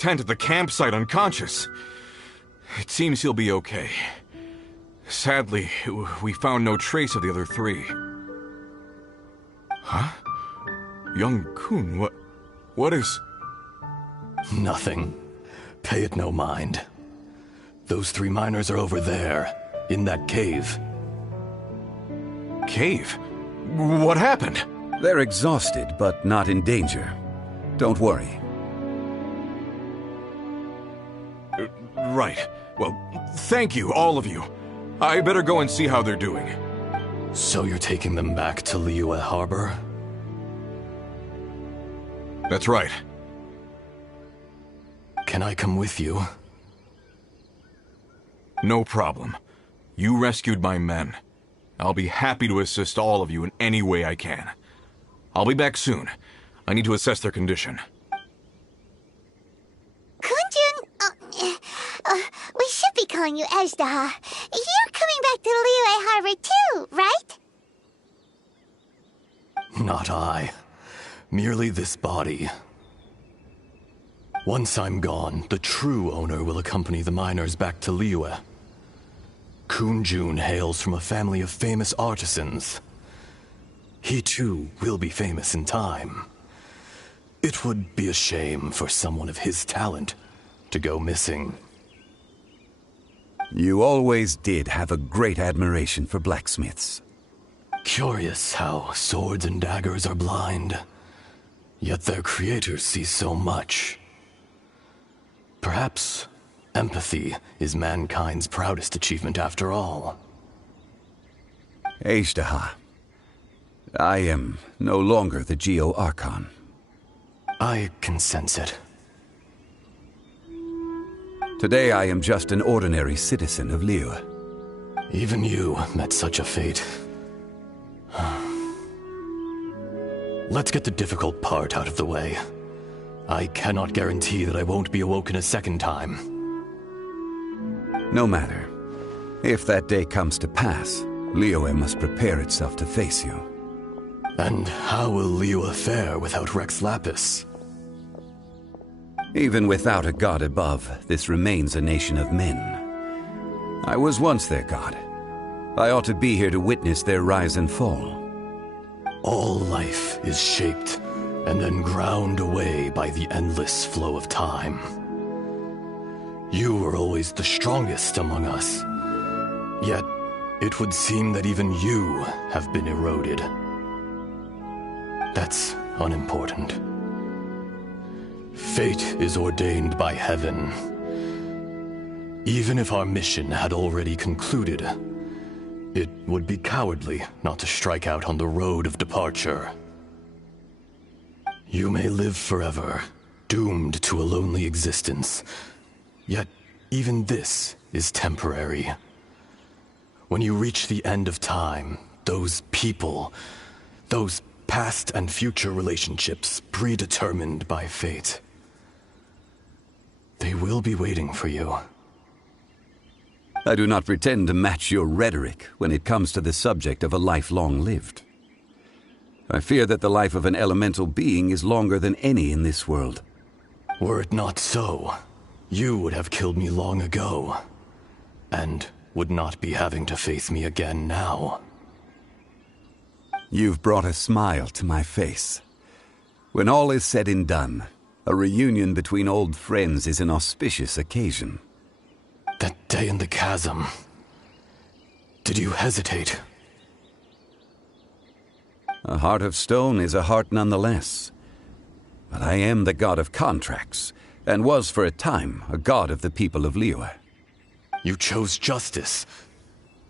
tent at the campsite unconscious. It seems he'll be okay. Sadly, we found no trace of the other three. Huh? Young Kun, what is... Nothing. Pay it no mind. Those three miners are over there, in that cave. Cave? What happened? They're exhausted, but not in danger. Don't worry. Right. Well, thank you, all of you. I better go and see how they're doing. So you're taking them back to Liyue Harbor? That's right. Can I come with you? No problem. You rescued my men. I'll be happy to assist all of you in any way I can. I'll be back soon. I need to assess their condition. Kunjun, we should be calling you Ezdaha. You're coming back to Liyue Harbor too, right? Not I. Merely this body. Once I'm gone, the true owner will accompany the miners back to Liyue. Kunjun hails from a family of famous artisans. He too will be famous in time. It would be a shame for someone of his talent to go missing. You always did have a great admiration for blacksmiths. Curious how swords and daggers are blind, yet their creators see so much. Perhaps empathy is mankind's proudest achievement after all. Ezdaha, I am no longer the Geo-Archon. I can sense it. Today I am just an ordinary citizen of Liyue. Even you met such a fate. Let's get the difficult part out of the way. I cannot guarantee that I won't be awoken a second time. No matter. If that day comes to pass, Liyue must prepare itself to face you. And how will Liyue fare without Rex Lapis? Even without a god above, this remains a nation of men. I was once their god. I ought to be here to witness their rise and fall. All life is shaped and then ground away by the endless flow of time. You were always the strongest among us. Yet, it would seem that even you have been eroded. That's unimportant. Fate is ordained by heaven. Even if our mission had already concluded, it would be cowardly not to strike out on the road of departure. You may live forever, doomed to a lonely existence. Yet, even this is temporary. When you reach the end of time, those people, those past and future relationships predetermined by fate, they will be waiting for you. I do not pretend to match your rhetoric when it comes to the subject of a life long lived. I fear that the life of an elemental being is longer than any in this world. Were it not so, you would have killed me long ago, and would not be having to face me again now. You've brought a smile to my face. When all is said and done, a reunion between old friends is an auspicious occasion. That day in the chasm, did you hesitate? A heart of stone is a heart nonetheless. But I am the god of contracts, and was for a time a god of the people of Liyue. You chose justice,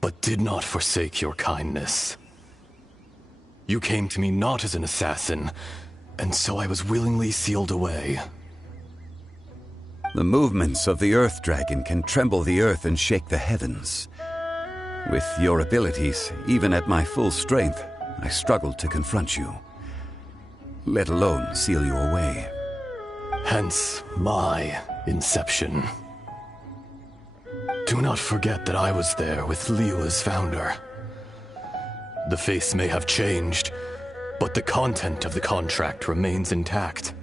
but did not forsake your kindness. You came to me not as an assassin, and so I was willingly sealed away. The movements of the Earth Dragon can tremble the earth and shake the heavens. With your abilities, even at my full strength, I struggled to confront you, let alone seal you away. Hence my inception. Do not forget that I was there with Liyue's founder. The face may have changed, but the content of the contract remains intact.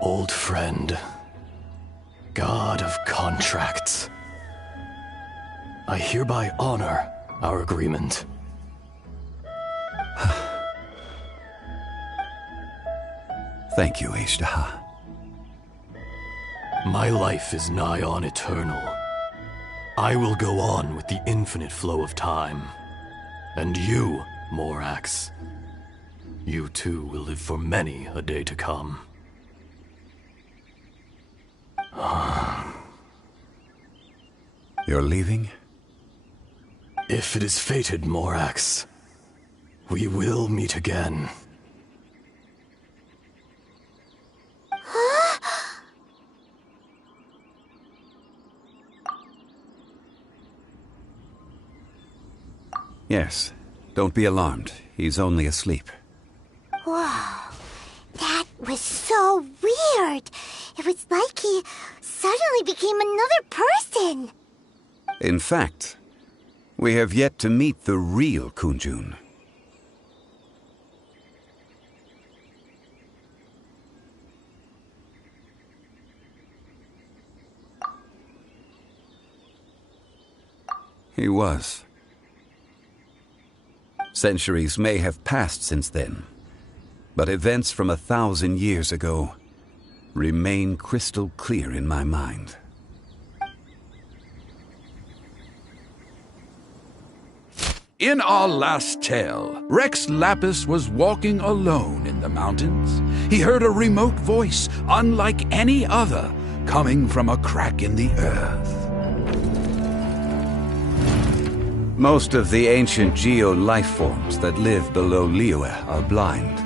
Old friend. God of contracts. I hereby honor our agreement. Thank you, Ashtaha. My life is nigh on eternal. I will go on with the infinite flow of time. And you, Morax, you too will live for many a day to come. You're leaving? If it is fated, Morax, we will meet again. Yes. Don't be alarmed. He's only asleep. Wow, that was so weird. It was like he suddenly became another person. In fact, we have yet to meet the real Kunjun. He was. Centuries may have passed since then, but events from 1,000 years ago remain crystal clear in my mind. In our last tale, Rex Lapis was walking alone in the mountains. He heard a remote voice, unlike any other, coming from a crack in the earth. Most of the ancient geo life forms that live below Liyue are blind,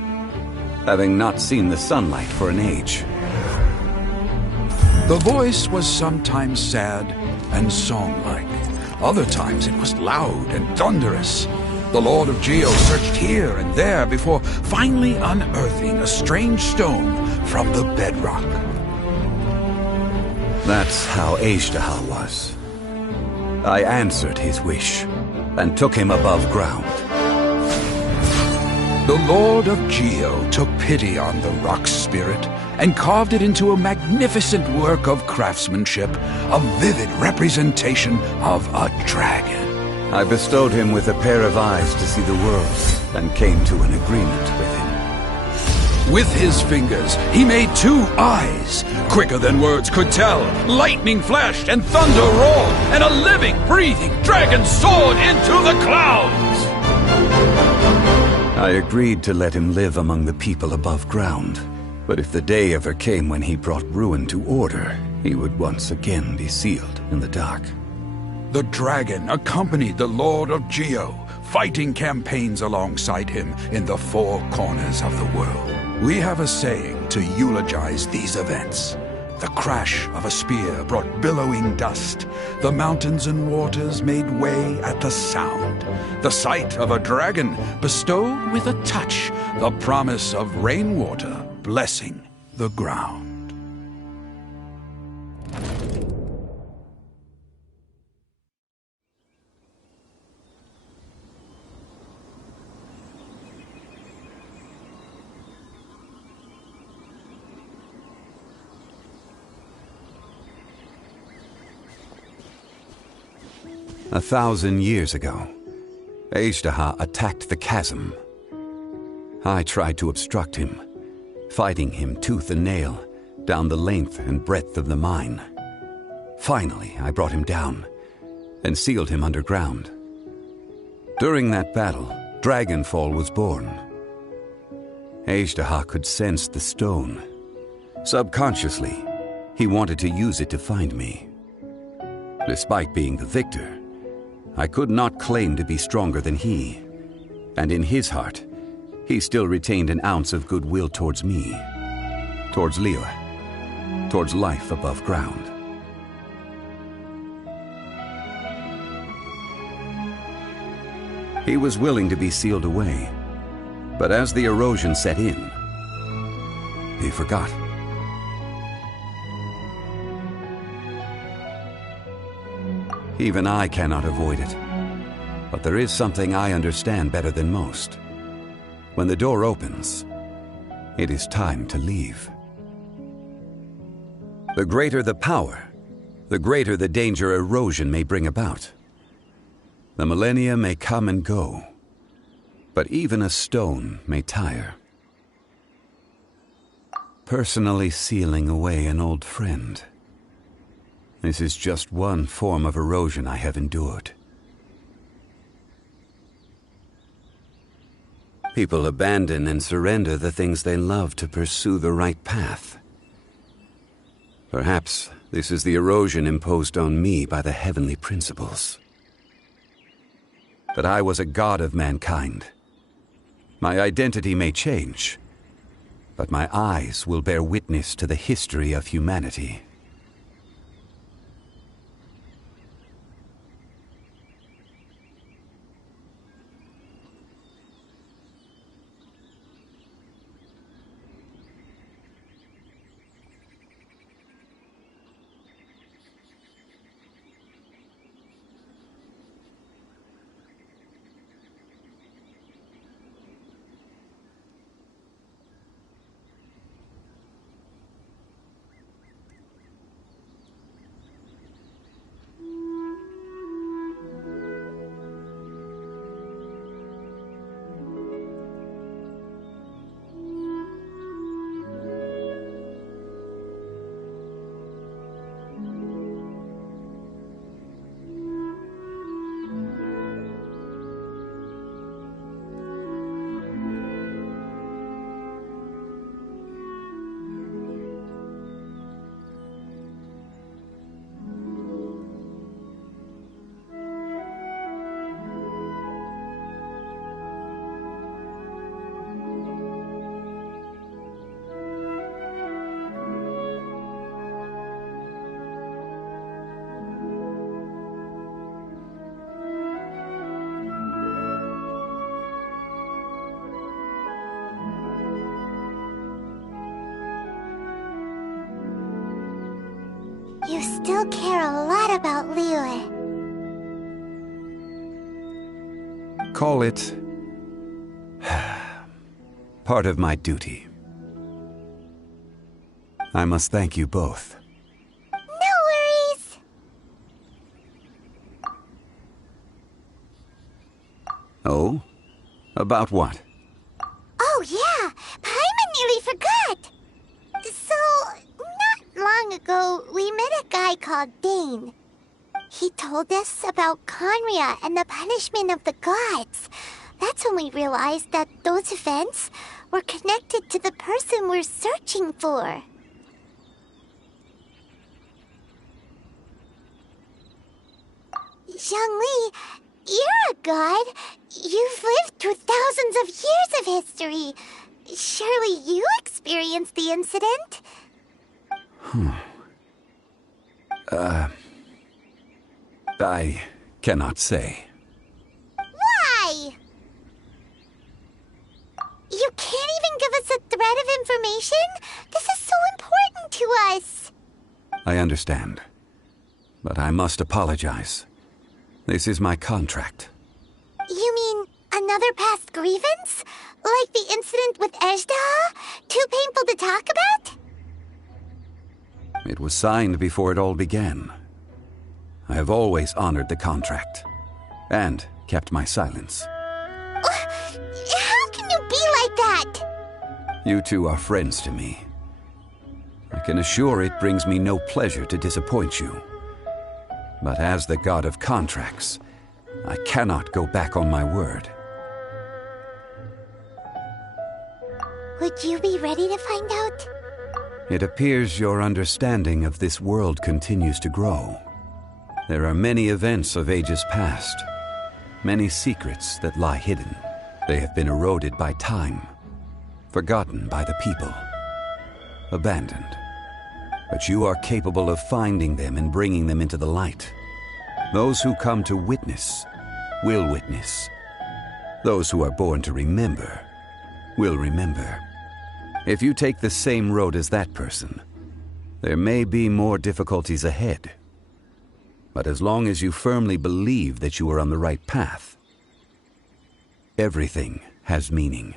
having not seen the sunlight for an age. The voice was sometimes sad and song-like. Other times it was loud and thunderous. The Lord of Geo searched here and there before finally unearthing a strange stone from the bedrock. That's how Ashtaha was. I answered his wish and took him above ground. The Lord of Geo took pity on the rock spirit and carved it into a magnificent work of craftsmanship, a vivid representation of a dragon. I bestowed him with a pair of eyes to see the world and came to an agreement with him. With his fingers, he made 2 eyes. Quicker than words could tell, lightning flashed and thunder roared, and a living, breathing dragon soared into the clouds. I agreed to let him live among the people above ground. But if the day ever came when he brought ruin to order, he would once again be sealed in the dark. The dragon accompanied the Lord of Geo, fighting campaigns alongside him in the 4 corners of the world. We have a saying to eulogize these events. The crash of a spear brought billowing dust. The mountains and waters made way at the sound. The sight of a dragon bestowed with a touch the promise of rainwater blessing the ground. A 1,000 years ago, Ashtaha attacked the chasm. I tried to obstruct him, fighting him tooth and nail down the length and breadth of the mine. Finally, I brought him down and sealed him underground. During that battle, Dragonfall was born. Ashtaha could sense the stone. Subconsciously, he wanted to use it to find me. Despite being the victor, I could not claim to be stronger than he, and in his heart, he still retained an ounce of goodwill towards me, towards Liyue, towards life above ground. He was willing to be sealed away, but as the erosion set in, he forgot. Even I cannot avoid it, but there is something I understand better than most. When the door opens, it is time to leave. The greater the power, the greater the danger erosion may bring about. The millennia may come and go, but even a stone may tire. Personally sealing away an old friend. This is just one form of erosion I have endured. People abandon and surrender the things they love to pursue the right path. Perhaps this is the erosion imposed on me by the heavenly principles. But I was a god of mankind. My identity may change, but my eyes will bear witness to the history of humanity. You still care a lot about Liyue. Call it part of my duty. I must thank you both. No worries! Oh? About what? Oh yeah, Paimon nearly forgot! So, not long ago, we met a guy called Dane. He told us about Conria and the punishment of the gods. That's when we realized that those events were connected to the person we're searching for. Zhongli, you're a god. You've lived through thousands of years of history. Surely you experienced the incident? I cannot say. Why? You can't even give us a thread of information? This is so important to us. I understand. But I must apologize. This is my contract. You mean another past grievance? Like the incident with Ejda? Too painful to talk about? It was signed before it all began. I have always honored the contract. And kept my silence. How can you be like that? You two are friends to me. I can assure it brings me no pleasure to disappoint you. But as the god of contracts, I cannot go back on my word. Would you be ready to find out? It appears your understanding of this world continues to grow. There are many events of ages past, many secrets that lie hidden. They have been eroded by time, forgotten by the people, abandoned. But you are capable of finding them and bringing them into the light. Those who come to witness will witness. Those who are born to remember will remember. If you take the same road as that person, there may be more difficulties ahead. But as long as you firmly believe that you are on the right path, everything has meaning.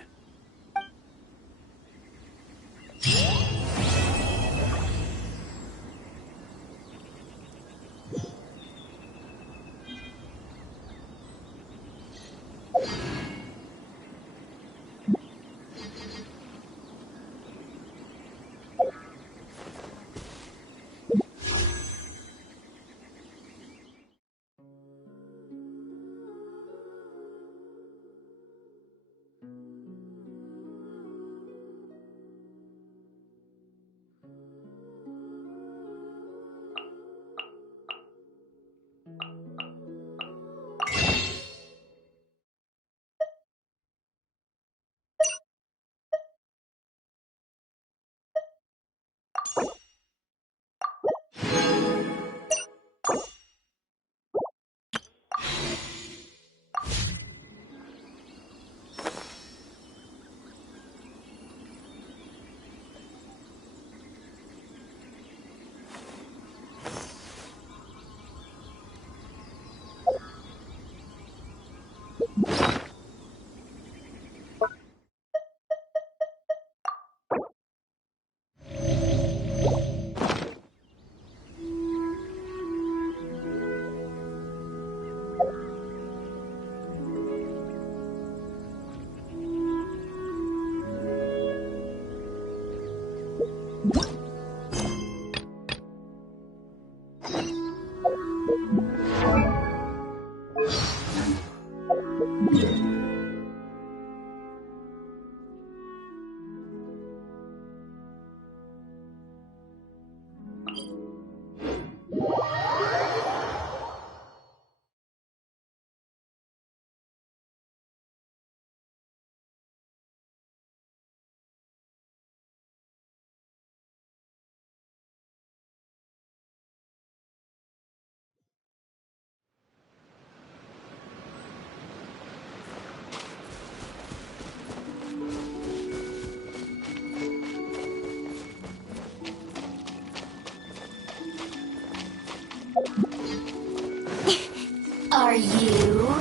Are you?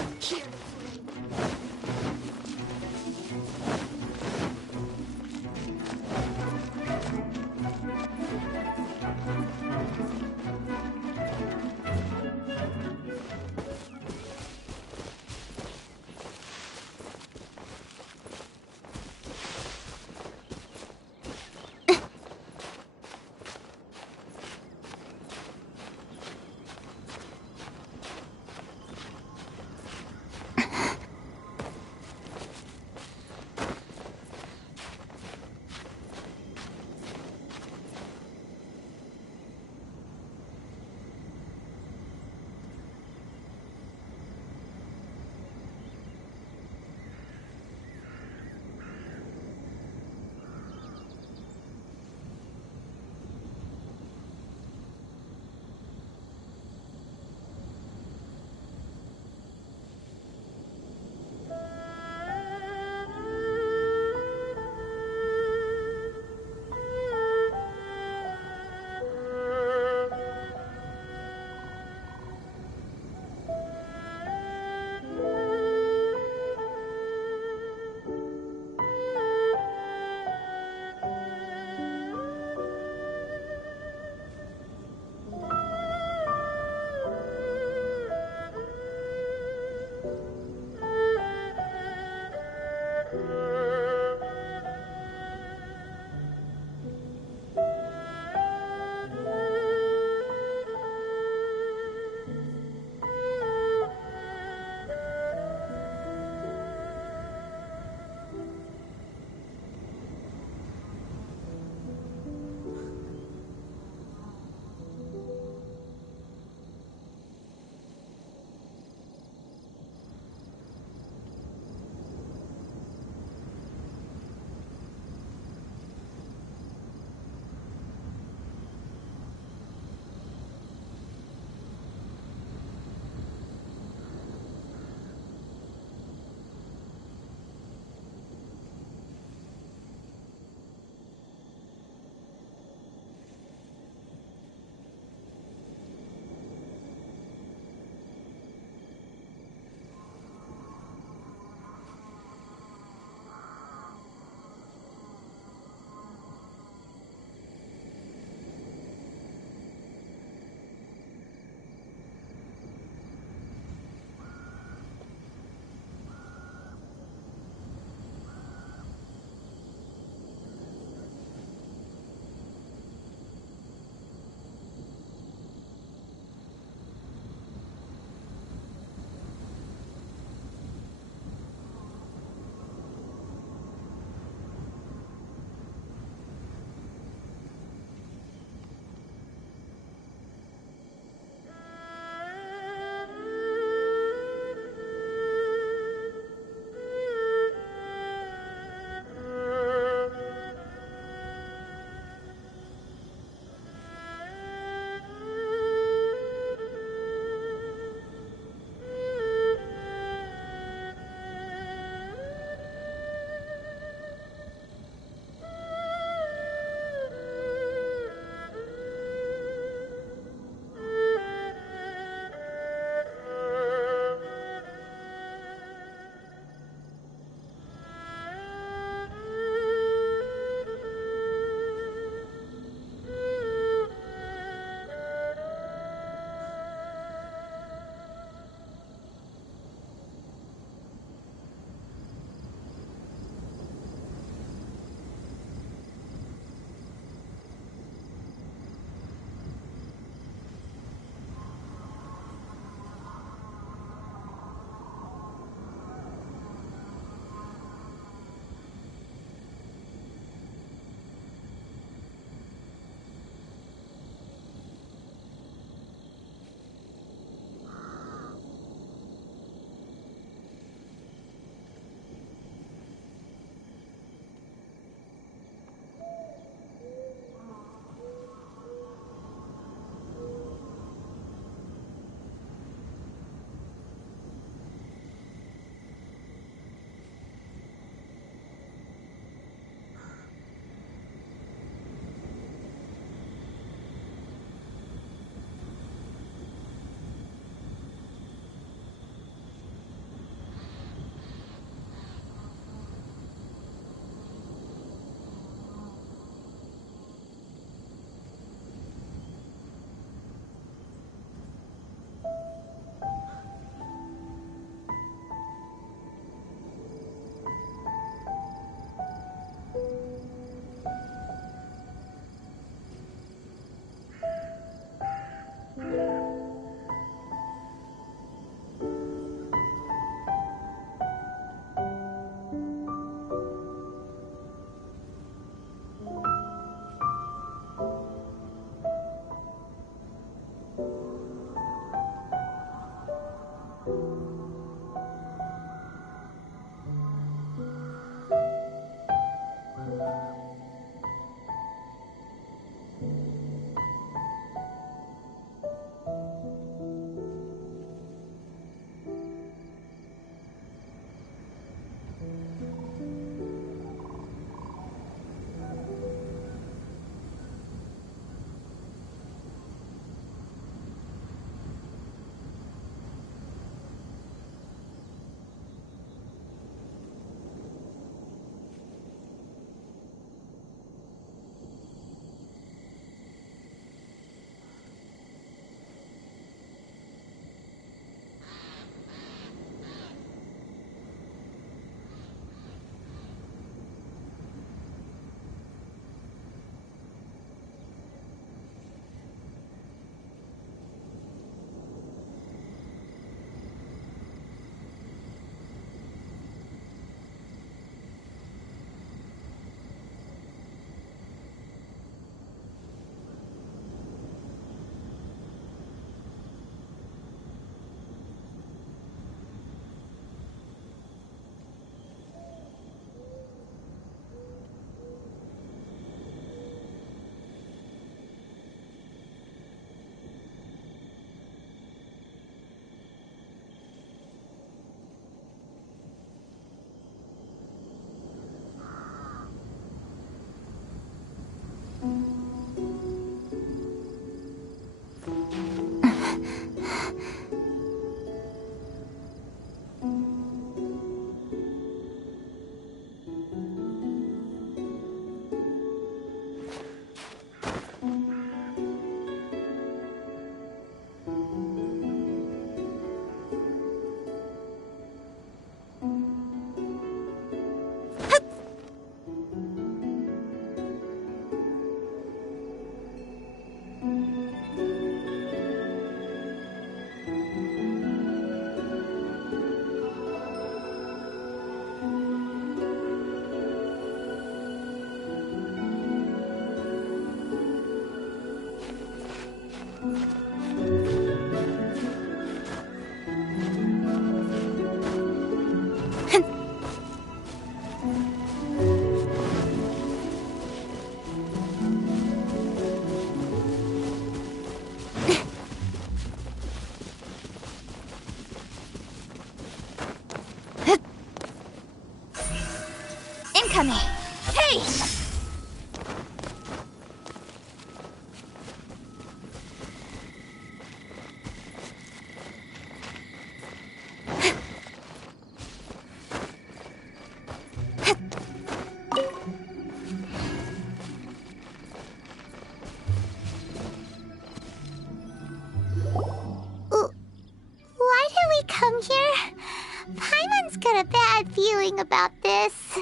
feeling about this.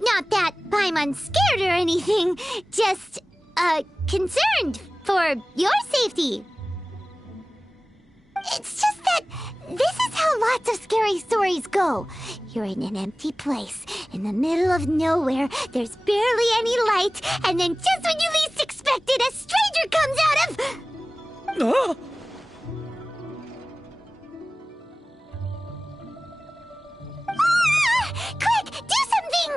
Not that Paimon's scared or anything, just, concerned for your safety. It's just that this is how lots of scary stories go. You're in an empty place, in the middle of nowhere, there's barely any light, and then just when you least expect it, a stranger comes out of... Oh! Ah! Quick, do something!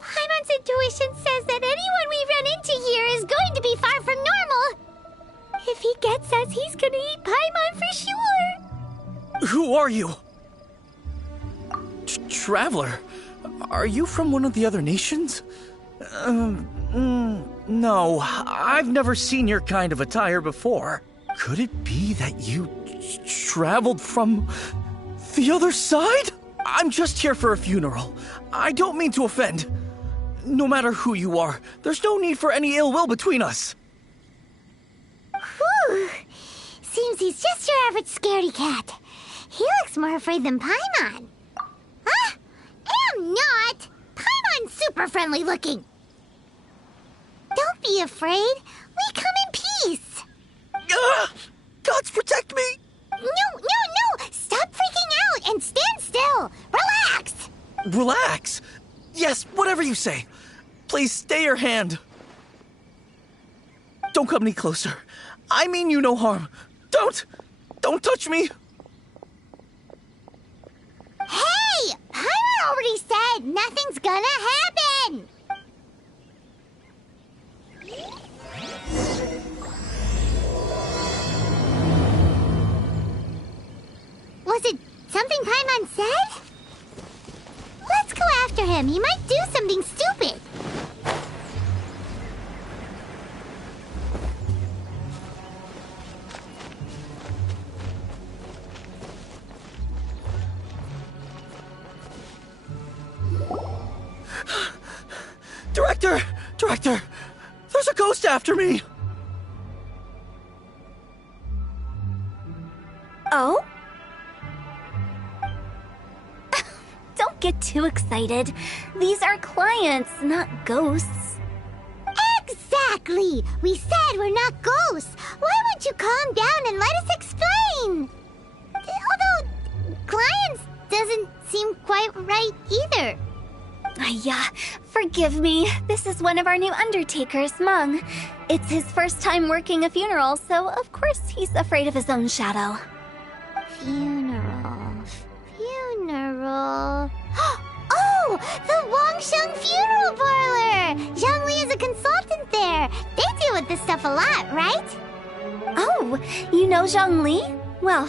Paimon's intuition says that anyone we run into here is going to be far from normal. If he gets us, he's gonna eat Paimon for sure. Who are you? Traveler? Are you from one of the other nations? No, I've never seen your kind of attire before. Could it be that you traveled from the other side? I'm just here for a funeral. I don't mean to offend. No matter who you are, there's no need for any ill will between us. Whew. Seems he's just your average scaredy cat. He looks more afraid than Paimon. Huh? Am not! Paimon's super friendly looking. Don't be afraid. We come in peace. Gods protect me! No! Stop freaking out and stand still. Relax. Relax? Yes, whatever you say. Please stay your hand. Don't come any closer. I mean you no harm. Don't touch me. Hey! Paimon already said nothing's gonna happen. Was it something Paimon said? Let's go after him. He might do something stupid. Director! There's a ghost after me! Oh? Don't get too excited. These are clients, not ghosts. Exactly! We said we're not ghosts. Why won't you calm down and let us explain? Although, clients doesn't seem quite right either. Yeah, forgive me. This is one of our new undertakers, Mung. It's his first time working a funeral, so of course he's afraid of his own shadow. Funeral. Oh! The Wangsheng Funeral Parlor! Zhongli is a consultant there. They deal with this stuff a lot, right? Oh, you know Zhongli? Well,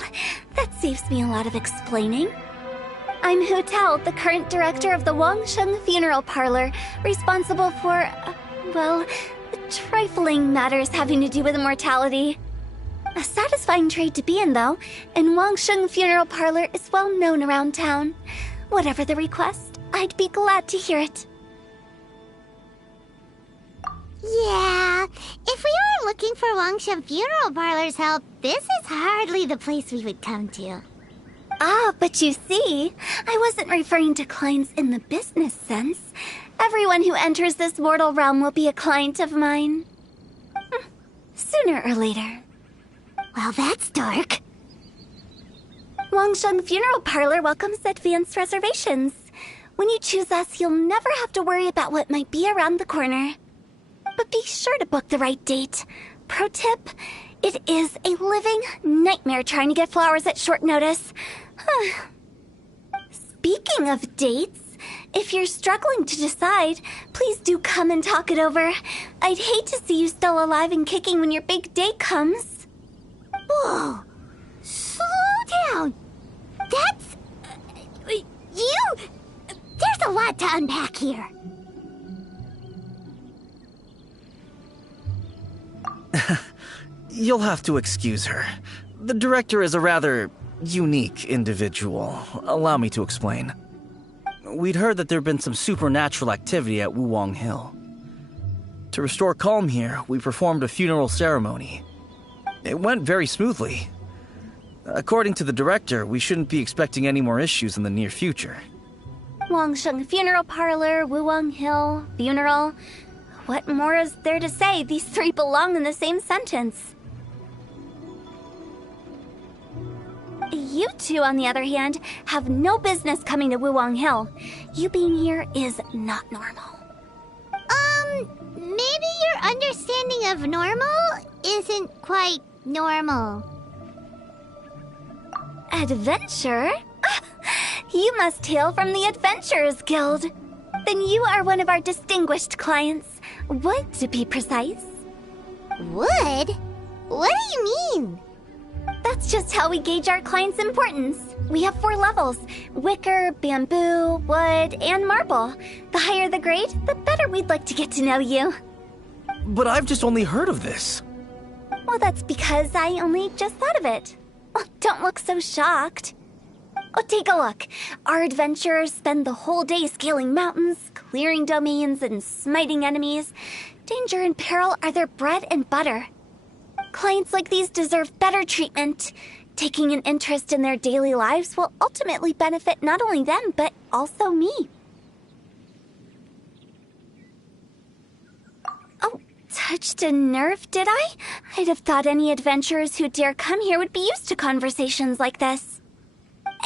that saves me a lot of explaining. I'm Hu Tao, the current director of the Wangsheng Funeral Parlor, responsible for, trifling matters having to do with immortality. A satisfying trade to be in, though, and Wangsheng Funeral Parlor is well known around town. Whatever the request, I'd be glad to hear it. Yeah, if we were looking for Wangsheng Funeral Parlor's help, this is hardly the place we would come to. Ah, but you see, I wasn't referring to clients in the business sense. Everyone who enters this mortal realm will be a client of mine. Sooner or later. Well, that's dark. Wangsheng Funeral Parlor welcomes advanced reservations. When you choose us, you'll never have to worry about what might be around the corner. But be sure to book the right date. Pro tip, it is a living nightmare trying to get flowers at short notice. Speaking of dates, if you're struggling to decide, please do come and talk it over. I'd hate to see you still alive and kicking when your big day comes. Whoa! Slow down! That's... There's a lot to unpack here. You'll have to excuse her. The director is a rather unique individual. Allow me to explain. We'd heard that there'd been some supernatural activity at Wuwang Hill. To restore calm here, we performed a funeral ceremony. It went very smoothly. According to the director, we shouldn't be expecting any more issues in the near future. Wangsheng Funeral Parlor, Wuwang Hill, funeral. What more is there to say? These three belong in the same sentence. You two, on the other hand, have no business coming to Wuwang Hill. You being here is not normal. Maybe your understanding of normal isn't quite normal. Adventure? You must hail from the Adventurers Guild. Then you are one of our distinguished clients. Wood, to be precise. Wood? What do you mean? That's just how we gauge our clients' importance. We have 4 levels: wicker, bamboo, wood, and marble. The higher the grade, the better we'd like to get to know you. But I've just only heard of this. Well, that's because I only just thought of it. Oh, don't look so shocked. Oh, take a look. Our adventurers spend the whole day scaling mountains, clearing domains, and smiting enemies. Danger and peril are their bread and butter. Clients like these deserve better treatment. Taking an interest in their daily lives will ultimately benefit not only them, but also me. Oh, touched a nerve, did I? I'd have thought any adventurers who dare come here would be used to conversations like this.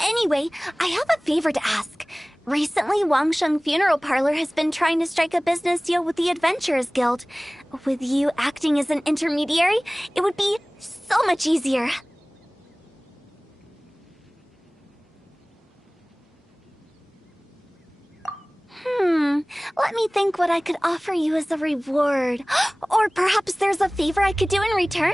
Anyway, I have a favor to ask. Recently, Wangsheng Funeral Parlor has been trying to strike a business deal with the Adventurers Guild. With you acting as an intermediary, it would be so much easier. Let me think what I could offer you as a reward. Or perhaps there's a favor I could do in return?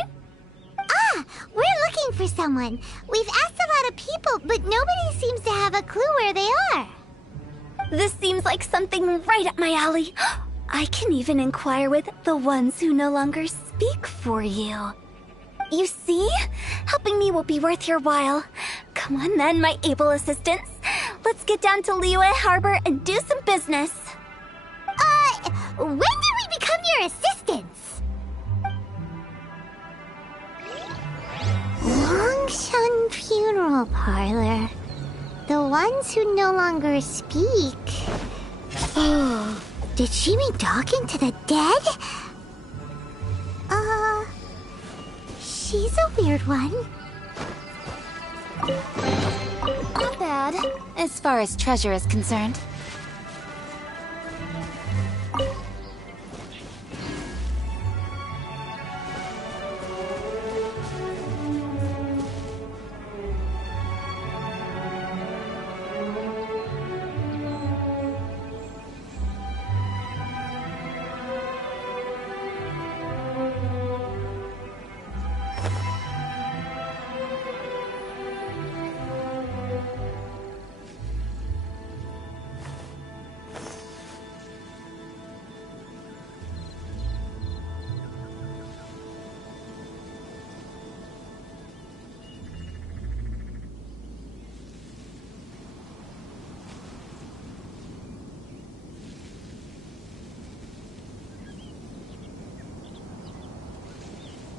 We're looking for someone. We've asked a lot of people, but nobody seems to have a clue where they are. This seems like something right up my alley. I can even inquire with the ones who no longer speak for you. You see? Helping me will be worth your while. Come on then, my able assistants. Let's get down to Liyue Harbor and do some business. When did we become your assistants? Longshan Funeral Parlor. The ones who no longer speak. Oh, did she mean talking to the dead? She's a weird one. Not bad, as far as treasure is concerned.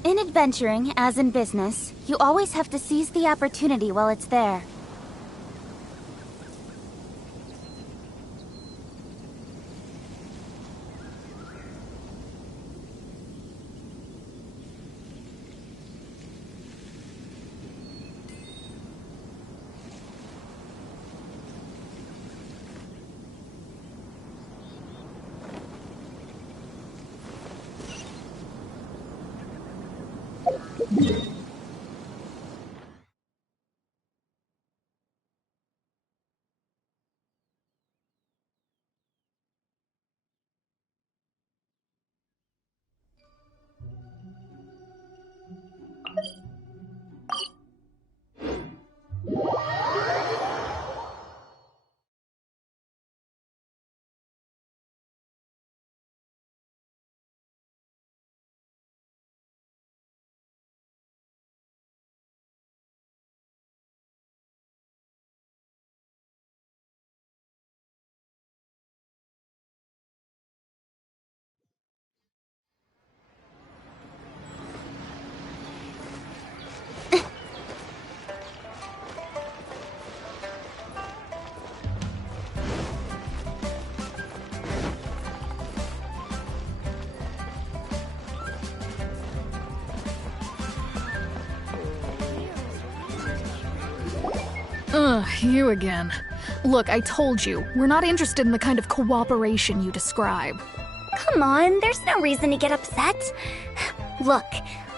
In adventuring, as in business, you always have to seize the opportunity while it's there. You again. Look, I told you, we're not interested in the kind of cooperation you describe. Come on, there's no reason to get upset. Look,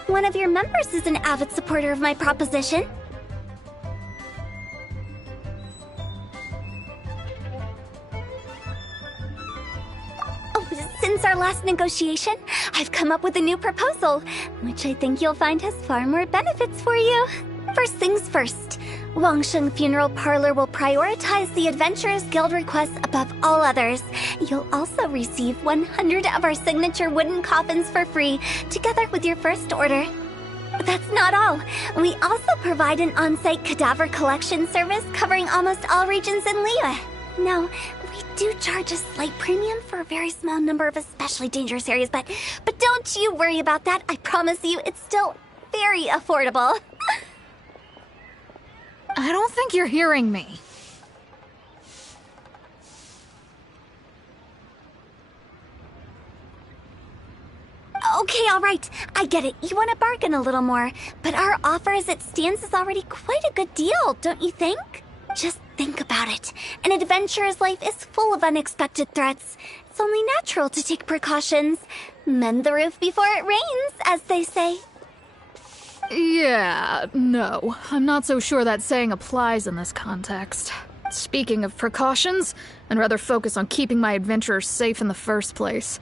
one of your members is an avid supporter of my proposition. Since our last negotiation, I've come up with a new proposal, which I think you'll find has far more benefits for you. First things first, Wangsheng Funeral Parlor will prioritize the Adventurers Guild requests above all others. You'll also receive 100 of our signature wooden coffins for free, together with your first order. But that's not all. We also provide an on-site cadaver collection service covering almost all regions in Liyue. Now, we do charge a slight premium for a very small number of especially dangerous areas, but don't you worry about that. I promise you, it's still very affordable. I don't think you're hearing me. Okay, all right. I get it. You want to bargain a little more, but our offer as it stands is already quite a good deal, don't you think? Just think about it. An adventurer's life is full of unexpected threats. It's only natural to take precautions. Mend the roof before it rains, as they say. Yeah, no. I'm not so sure that saying applies in this context. Speaking of precautions, I'd rather focus on keeping my adventurers safe in the first place.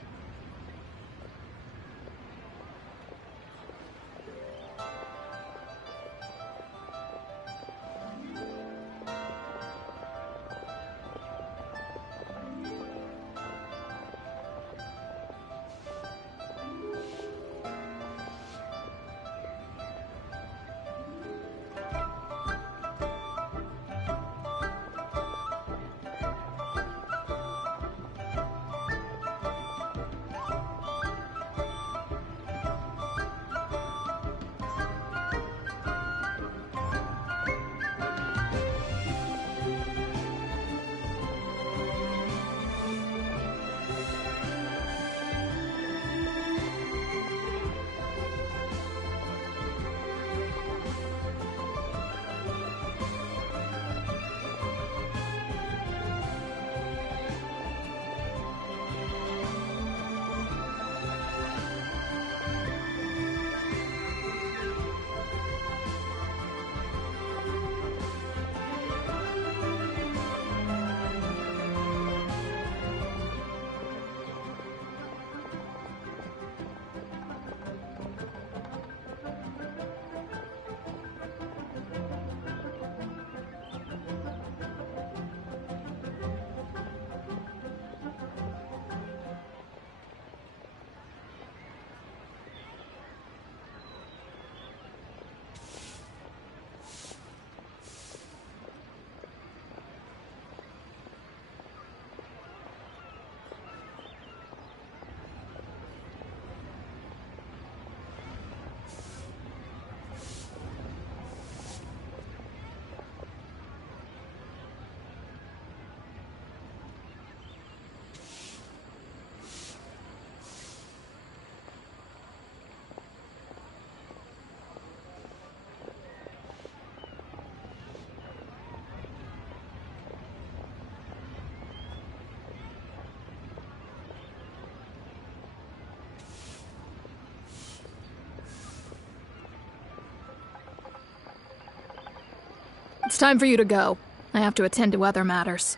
It's time for you to go. I have to attend to other matters.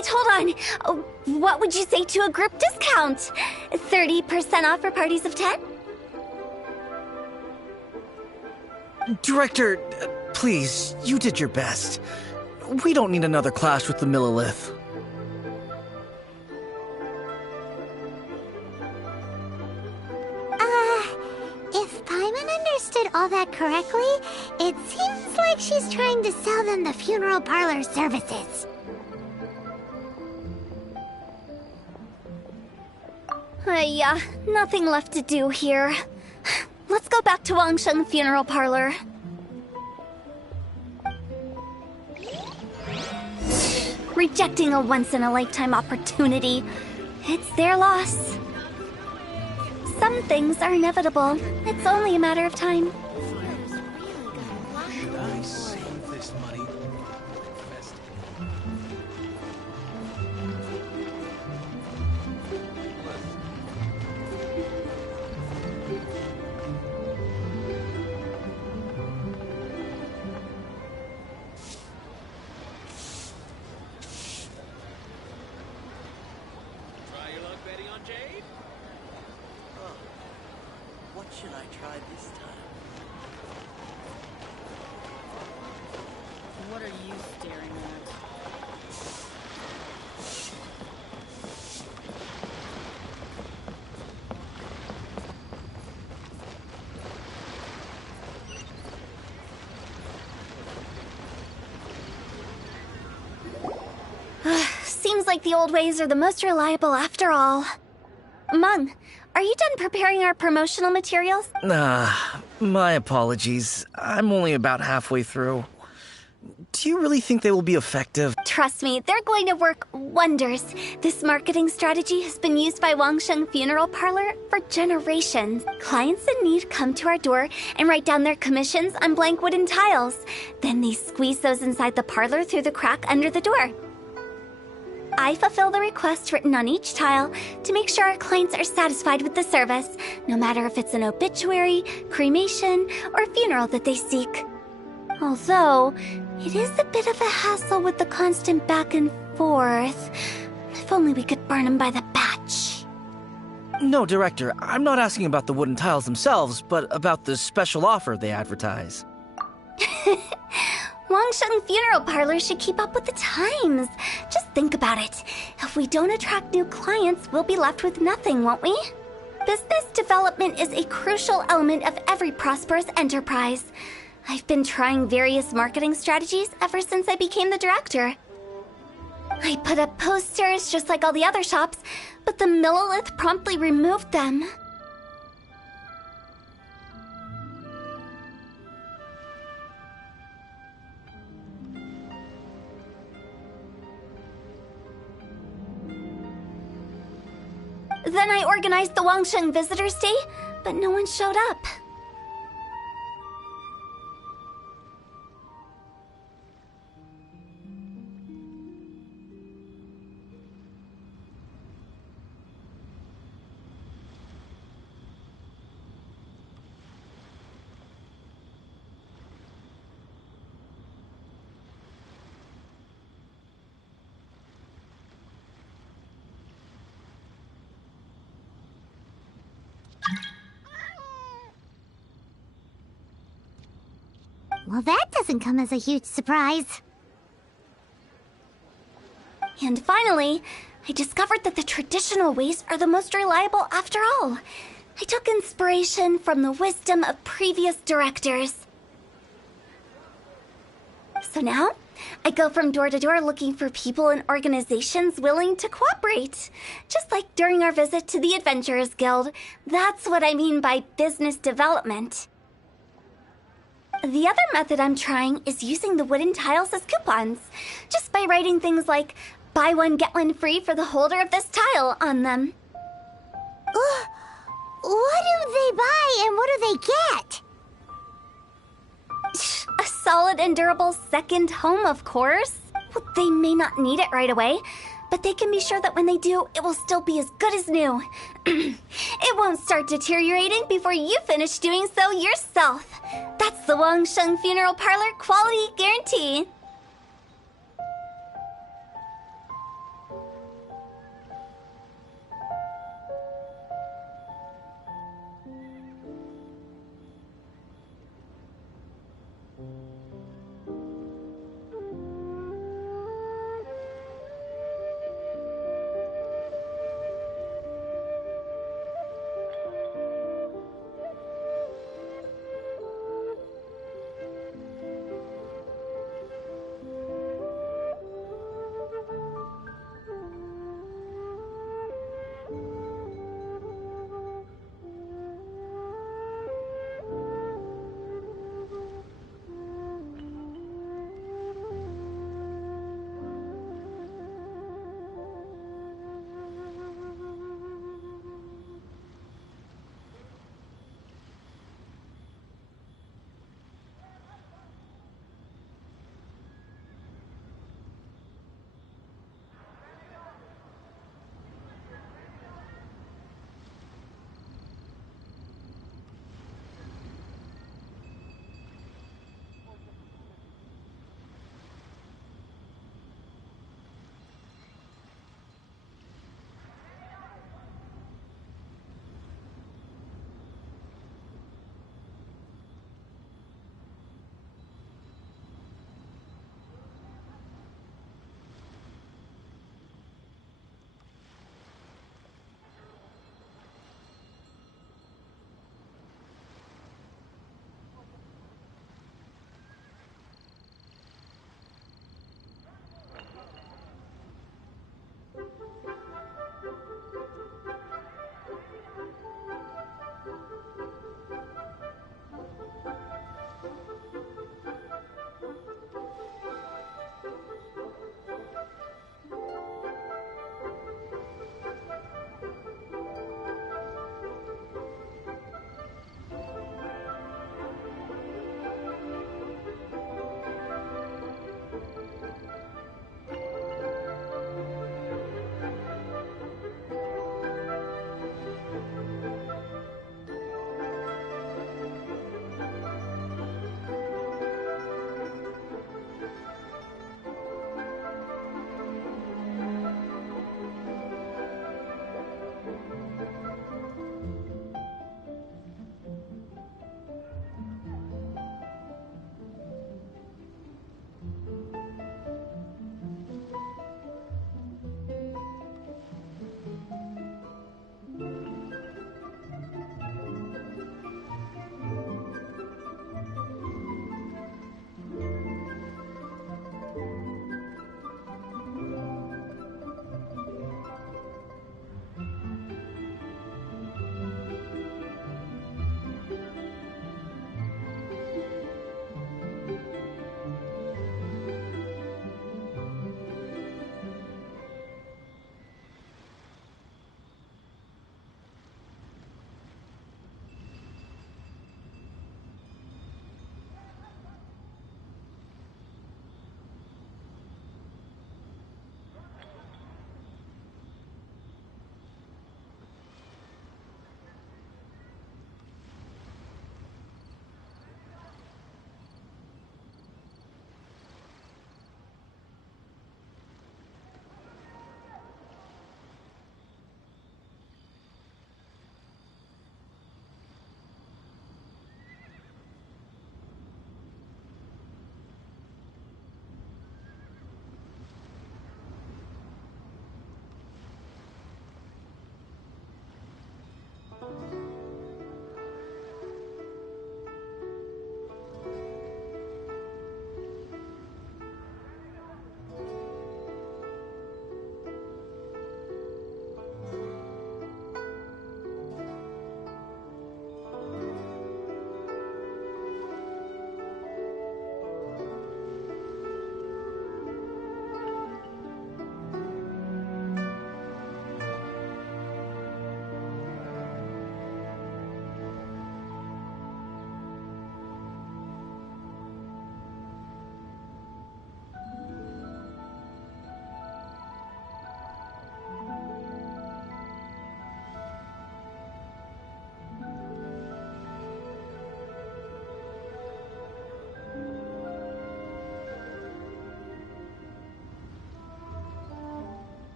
Wait, hold on. What would you say to a group discount? 30% off for parties of 10? Director, please, you did your best. We don't need another clash with the Millilith. If Paimon understood all that correctly, it seems like she's trying to sell them the funeral parlor services. Yeah, nothing left to do here. Let's go back to Wangsheng Funeral Parlor. Rejecting a once-in-a-lifetime opportunity. It's their loss. Some things are inevitable. It's only a matter of time. Should I save this money? What should I try this time? What are you staring at? Seems like the old ways are the most reliable after all. Mung, are you done preparing our promotional materials? My apologies. I'm only about halfway through. Do you really think they will be effective? Trust me, they're going to work wonders. This marketing strategy has been used by Wangsheng Funeral Parlor for generations. Clients in need come to our door and write down their commissions on blank wooden tiles. Then they squeeze those inside the parlor through the crack under the door. I fulfill the request written on each tile to make sure our clients are satisfied with the service, no matter if it's an obituary, cremation, or funeral that they seek. Although, it is a bit of a hassle with the constant back and forth. If only we could burn them by the batch. No, Director, I'm not asking about the wooden tiles themselves, but about the special offer they advertise. Wangsheng Funeral Parlor should keep up with the times. Just think about it. If we don't attract new clients, we'll be left with nothing, won't we? Business development is a crucial element of every prosperous enterprise. I've been trying various marketing strategies ever since I became the director. I put up posters just like all the other shops, but the Millilith promptly removed them. Then I organized the Wangsheng Visitors Day, but no one showed up. Well, that doesn't come as a huge surprise. And finally, I discovered that the traditional ways are the most reliable after all. I took inspiration from the wisdom of previous directors. So now, I go from door to door looking for people and organizations willing to cooperate. Just like during our visit to the Adventurers Guild. That's what I mean by business development. The other method I'm trying is using the wooden tiles as coupons. Just by writing things like, buy one, get one free for the holder of this tile on them. What do they buy and what do they get? A solid and durable second home, of course. Well, they may not need it right away, but they can be sure that when they do, it will still be as good as new. It won't start deteriorating before you finish doing so yourself. That's the Wangsheng Funeral Parlor quality guarantee.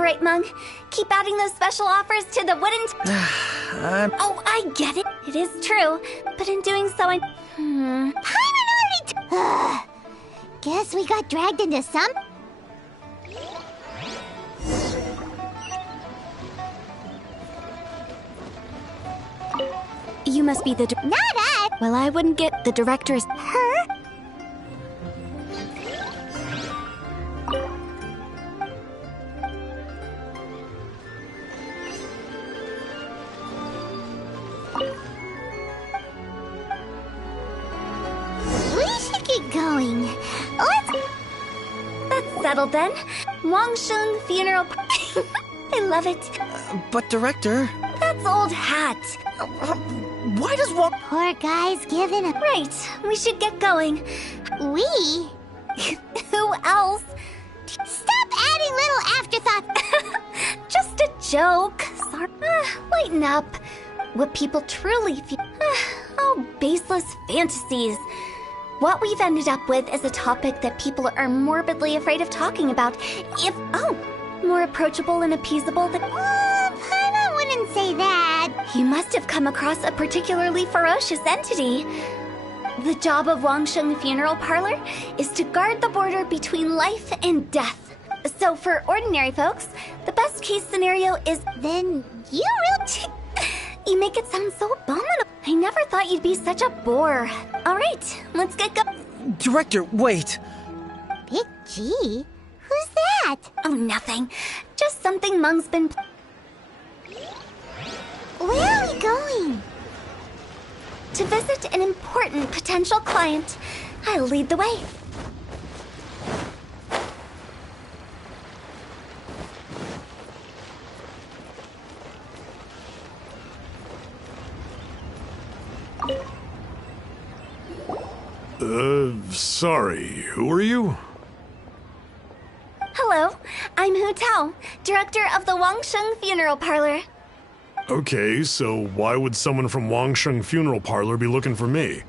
All right, Mung. Keep adding those special offers to the wooden... Oh, I get it. It is true. But in doing so, Guess we got dragged into some... You must be the... Not us! Well, I wouldn't get the director's... Her? We should get going. Let's... That's settled then. Wangsheng Funeral... I love it. But Director... That's old hat. Why does Wang... Poor guy's giving up. Right, we should get going. We? Who else? Stop adding little afterthoughts. Just a joke. Sorry. Lighten up. What people truly feel. Oh, baseless fantasies. What we've ended up with is a topic that people are morbidly afraid of talking about. More approachable and appeasable than... Paimon wouldn't say that. You must have come across a particularly ferocious entity. The job of Wangsheng Funeral Parlor is to guard the border between life and death. So for ordinary folks, the best case scenario is... Then you You make it sound so abominable. I never thought you'd be such a bore. All right, let's get going. Director, wait. Big G? Who's that? Oh, nothing. Just something Mung's been... Where are we going? To visit an important potential client. I'll lead the way. Sorry, who are you? Hello, I'm Hu Tao, director of the Wangsheng Funeral Parlor. Okay, so why would someone from Wangsheng Funeral Parlor be looking for me?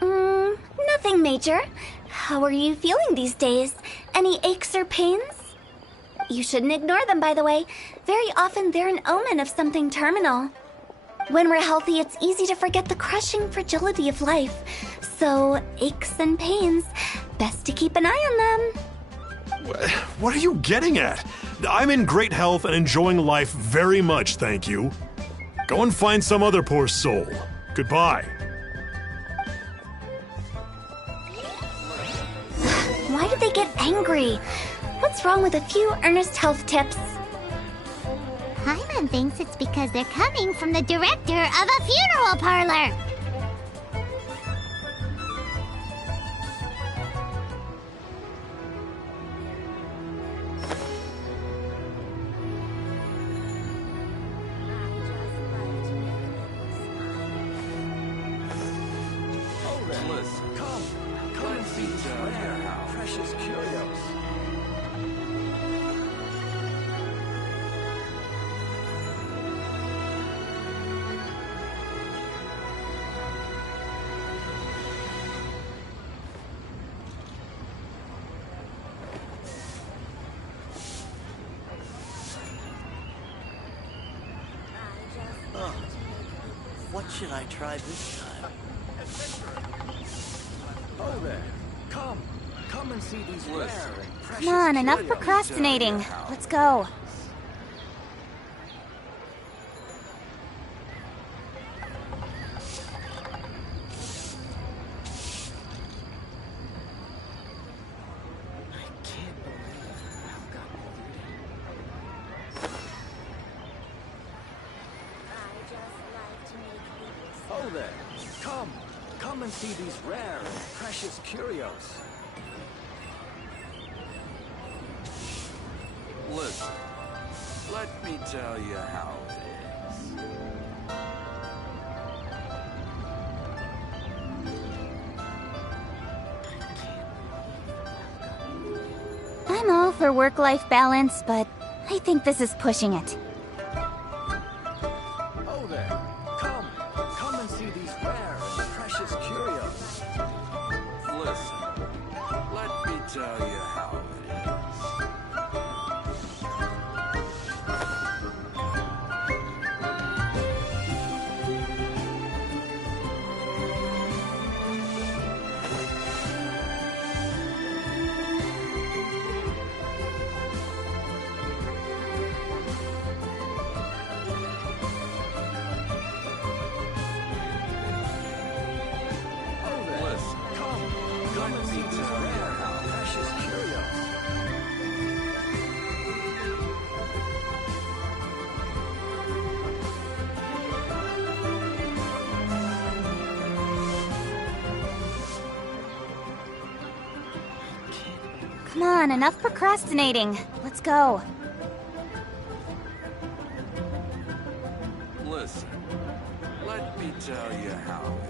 Nothing major. How are you feeling these days? Any aches or pains? You shouldn't ignore them, by the way. Very often they're an omen of something terminal. When we're healthy, it's easy to forget the crushing fragility of life. So, aches and pains, best to keep an eye on them. What are you getting at? I'm in great health and enjoying life very much, thank you. Go and find some other poor soul. Goodbye. Why did they get angry? What's wrong with a few earnest health tips? Paimon thinks it's because they're coming from the director of a funeral parlor. What should I try this time? Oh there. Come and see these rare and precious Come on, enough curios. procrastinating. Let's go. Oh there. Come and see these rare and precious curios. Listen, let me tell you how it is. I'm all for work-life balance, but I think this is pushing it. Oh there. Come and see these rare and precious curios. Listen, let me tell you how it is. on, enough procrastinating. Let's go. Listen, let me tell you how it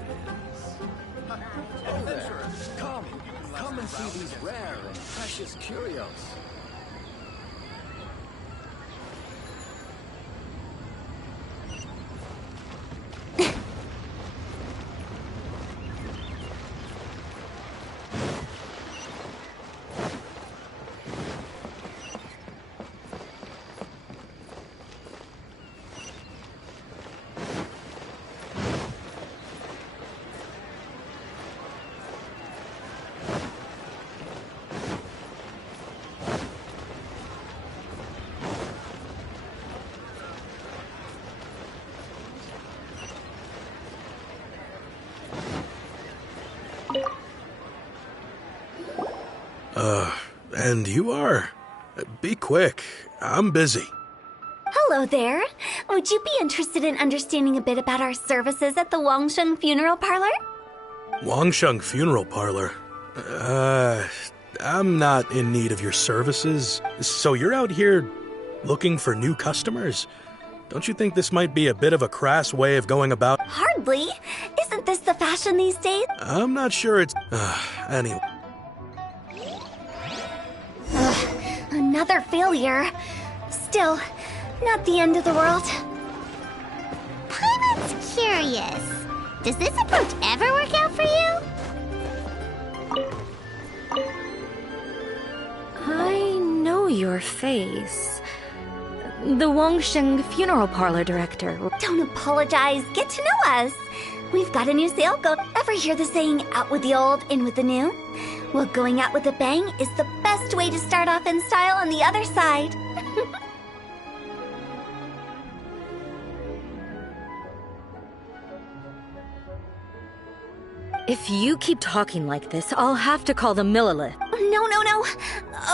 is. Come and see these rare and precious curios. And you are? Be quick. I'm busy. Hello there. Would you be interested in understanding a bit about our services at the Wangsheng Funeral Parlor? Wangsheng Funeral Parlor? I'm not in need of your services. So you're out here looking for new customers? Don't you think this might be a bit of a crass way of going about? Hardly. Isn't this the fashion these days? I'm not sure it's... anyway. Another failure. Still, not the end of the world. Paimon's curious. Does this approach ever work out for you? I know your face. The Wangsheng Funeral Parlor director. Don't apologize. Get to know us. We've got a new sale going. Ever hear the saying, out with the old, in with the new? Well, going out with a bang is the best way to start off in style on the other side. If you keep talking like this, I'll have to call the Millilith. No.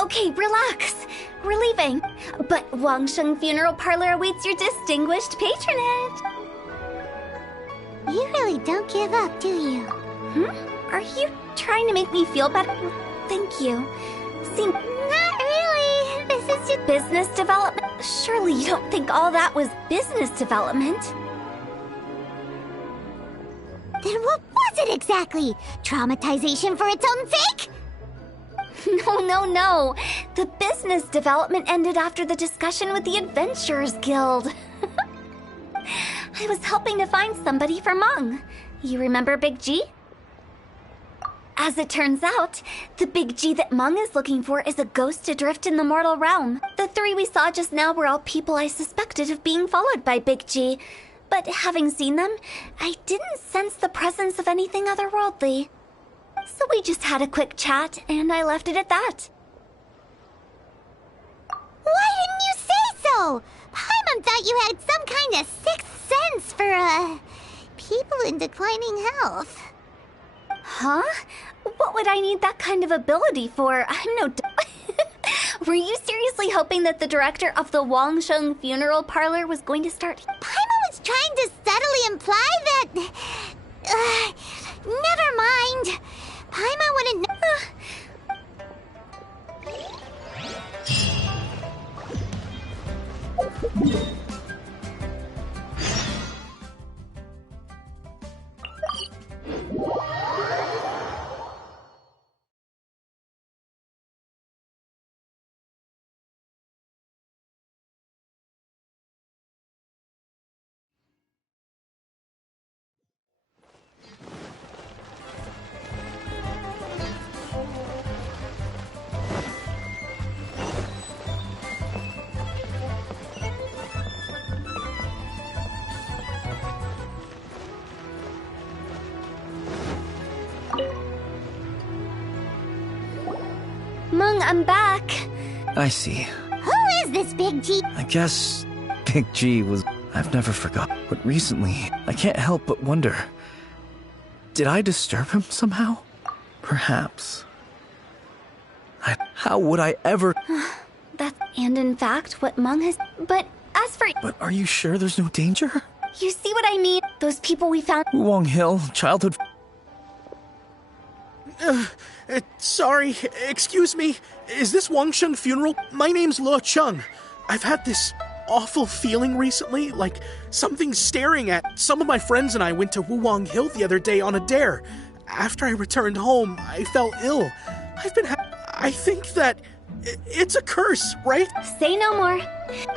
Okay, relax. We're leaving. But Wangsheng Funeral Parlor awaits your distinguished patronage. You really don't give up, do you? Are you trying to make me feel better? Thank you. Not really. This is just business development. Surely you don't think all that was business development? Then what was it exactly? Traumatization for its own sake? No. The business development ended after the discussion with the Adventurers Guild. I was helping to find somebody for Meng. You remember Big G? As it turns out, the Big G that Meng is looking for is a ghost adrift in the mortal realm. The three we saw just now were all people I suspected of being followed by Big G. But having seen them, I didn't sense the presence of anything otherworldly. So we just had a quick chat, and I left it at that. Why didn't you say so? Paimon thought you had some kind of sixth sense for, people in declining health. Huh? What would I need that kind of ability for? I'm no... Were you seriously hoping that the director of the Wangsheng Funeral Parlor was going to start... Paimon was trying to subtly imply that... never mind. Paimon wouldn't... Meng, I'm back. I see. Who is this Big G? I guess Big G was... I've never forgotten. But recently, I can't help but wonder... Did I disturb him somehow? Perhaps. How would I ever... And in fact, what Meng has... But as for... But are you sure there's no danger? You see what I mean? Those people we found... Wong Hill, childhood... Sorry, excuse me. Is this Wangsheng funeral? My name's Luo Chung. I've had this awful feeling recently, like something's staring at. Some of my friends and I went to Wuwang Hill the other day on a dare. After I returned home, I fell ill. I think that it's a curse, right? Say no more.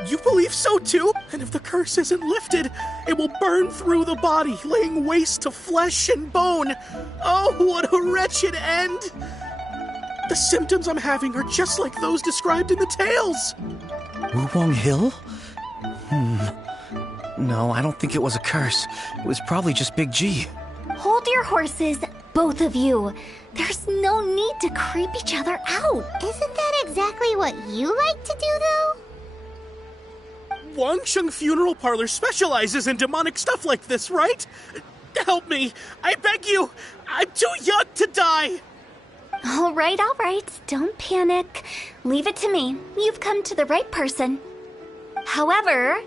You believe so too? And if the curse isn't lifted, it will burn through the body, laying waste to flesh and bone. Oh, what a wretched end! The symptoms I'm having are just like those described in the tales. Wuwang Hill? No, I don't think it was a curse. It was probably just Big G. Hold your horses, both of you. There's no need to creep each other out. Isn't that exactly what you like to do, though? Wangsheng Funeral Parlor specializes in demonic stuff like this, right? Help me. I beg you. I'm too young to die. All right. Don't panic. Leave it to me. You've come to the right person. However,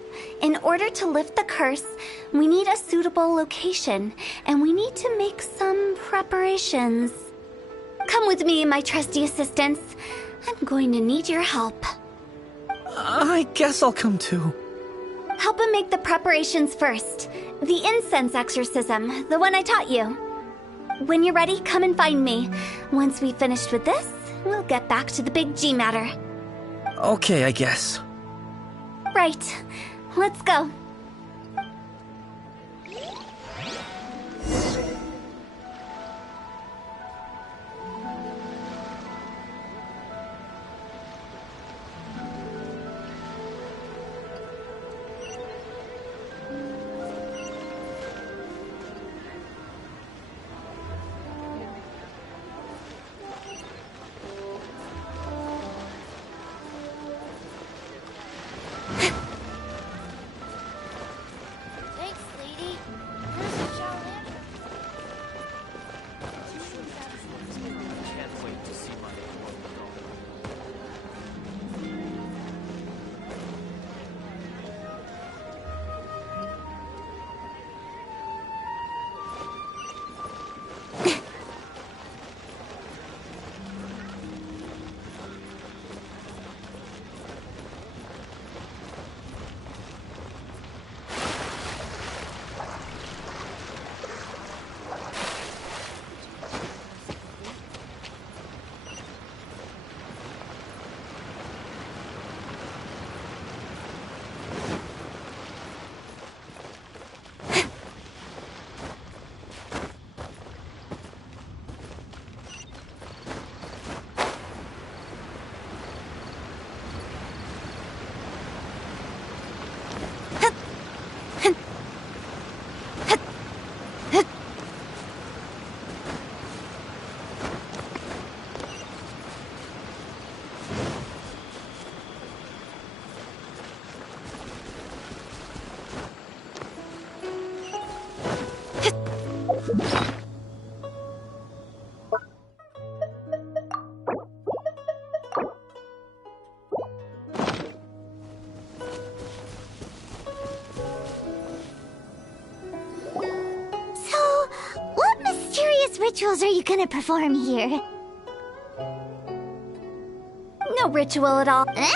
in order to lift the curse, we need a suitable location, and we need to make some preparations. Come with me, my trusty assistants. I'm going to need your help. I guess I'll come too. Help him make the preparations first. The incense exorcism, the one I taught you. When you're ready, come and find me. Once we've finished with this, we'll get back to the Big G matter. Okay, I guess. Right. Let's go. Thanks, lady. Where's the Shaolin? Can't wait to see my rituals are you gonna perform here? No ritual at all. Eh?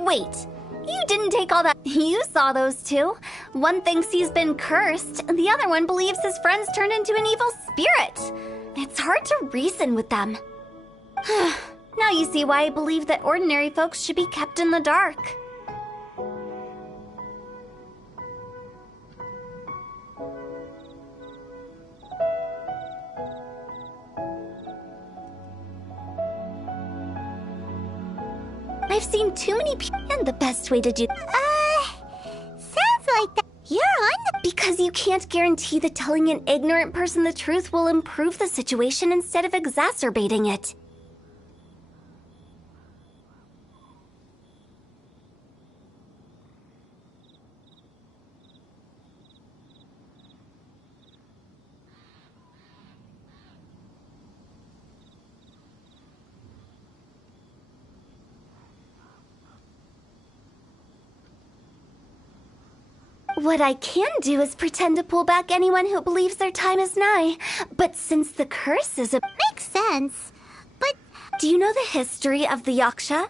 Wait, you didn't take all that. You saw those two. One thinks he's been cursed, and the other one believes his friends turned into an evil spirit. It's hard to reason with them. Now you see why I believe that ordinary folks should be kept in the dark. I've seen too many people, and the best way to do... Sounds like that. You're on the... Because you can't guarantee that telling an ignorant person the truth will improve the situation instead of exacerbating it. What I can do is pretend to pull back anyone who believes their time is nigh. But since the curse is a... Makes sense. sense. But do you know the history of the Yaksha?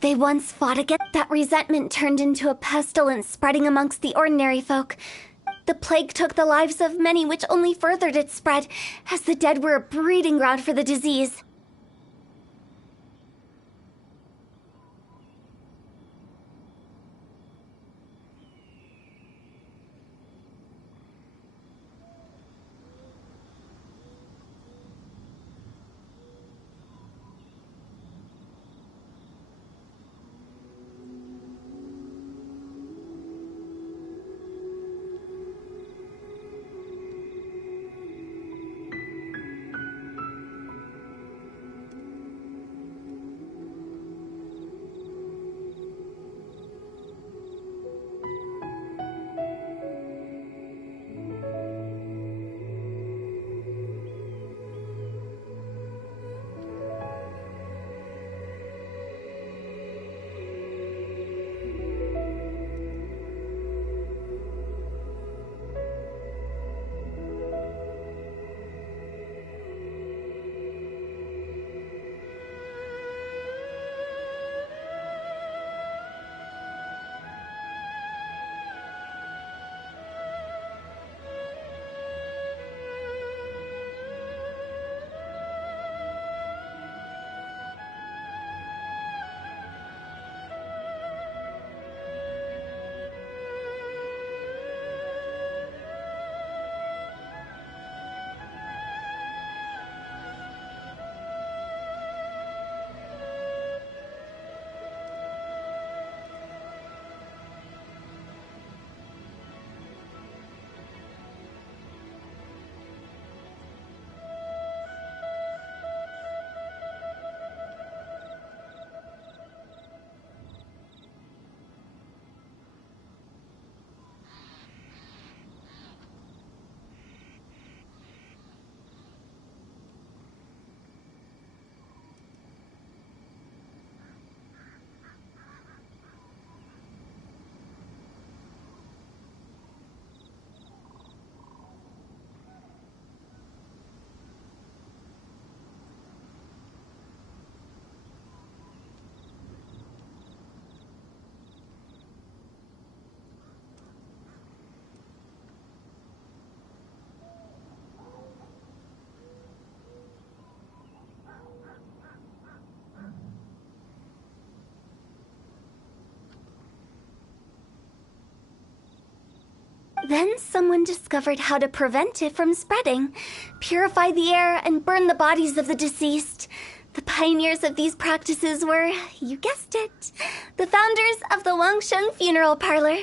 They once fought against that resentment turned into a pestilence spreading amongst the ordinary folk. The plague took the lives of many, which only furthered its spread, as the dead were a breeding ground for the disease. Then someone discovered how to prevent it from spreading, purify the air, and burn the bodies of the deceased. The pioneers of these practices were, you guessed it, the founders of the Wangsheng Funeral Parlor.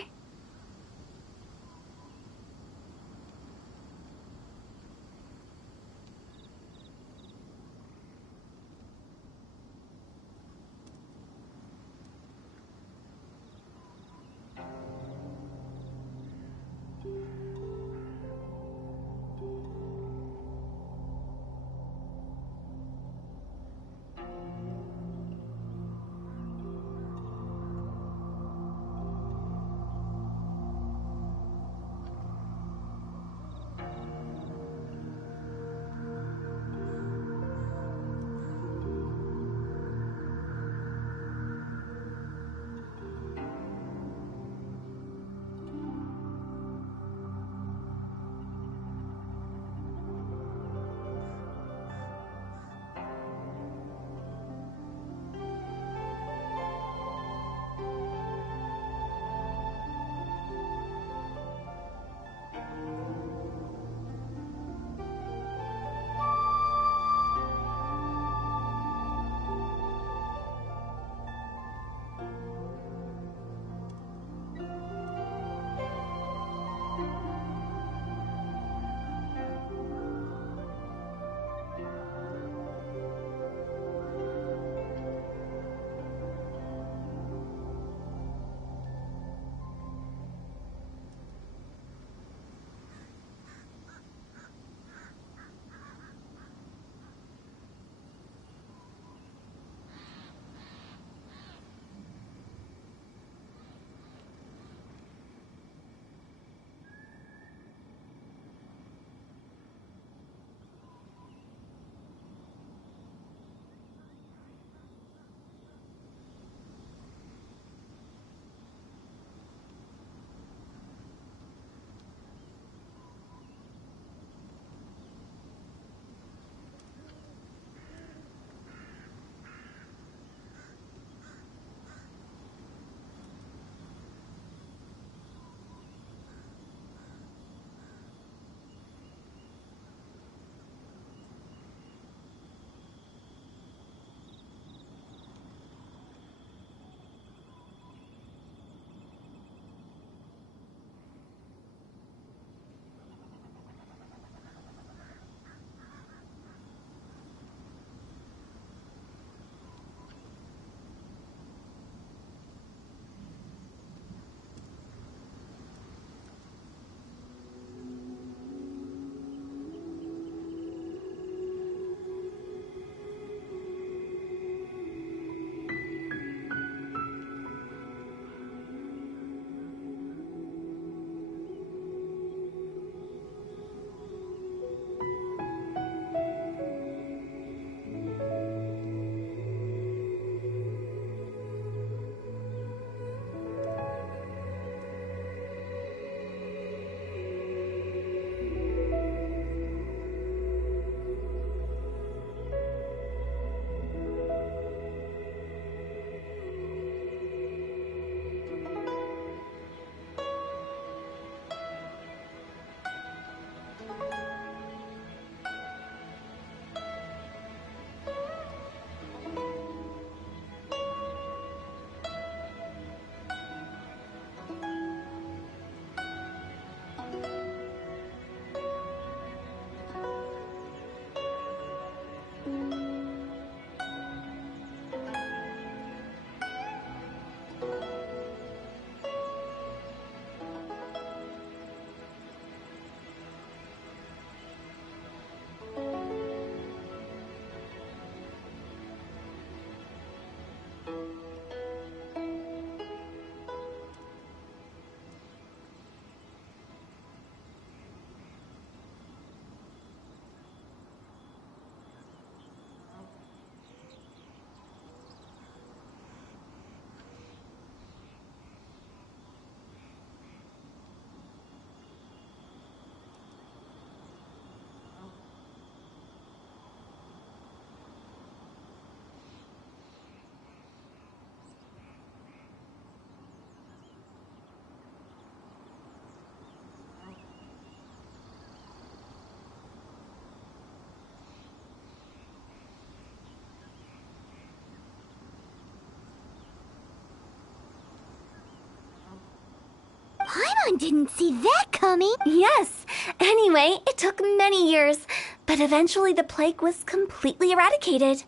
Paimon didn't see that coming. Yes. Anyway, it took many years, but eventually the plague was completely eradicated.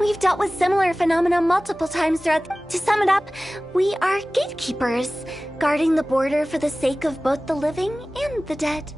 We've dealt with similar phenomena multiple times throughout. To sum it up, we are gatekeepers, guarding the border for the sake of both the living and the dead.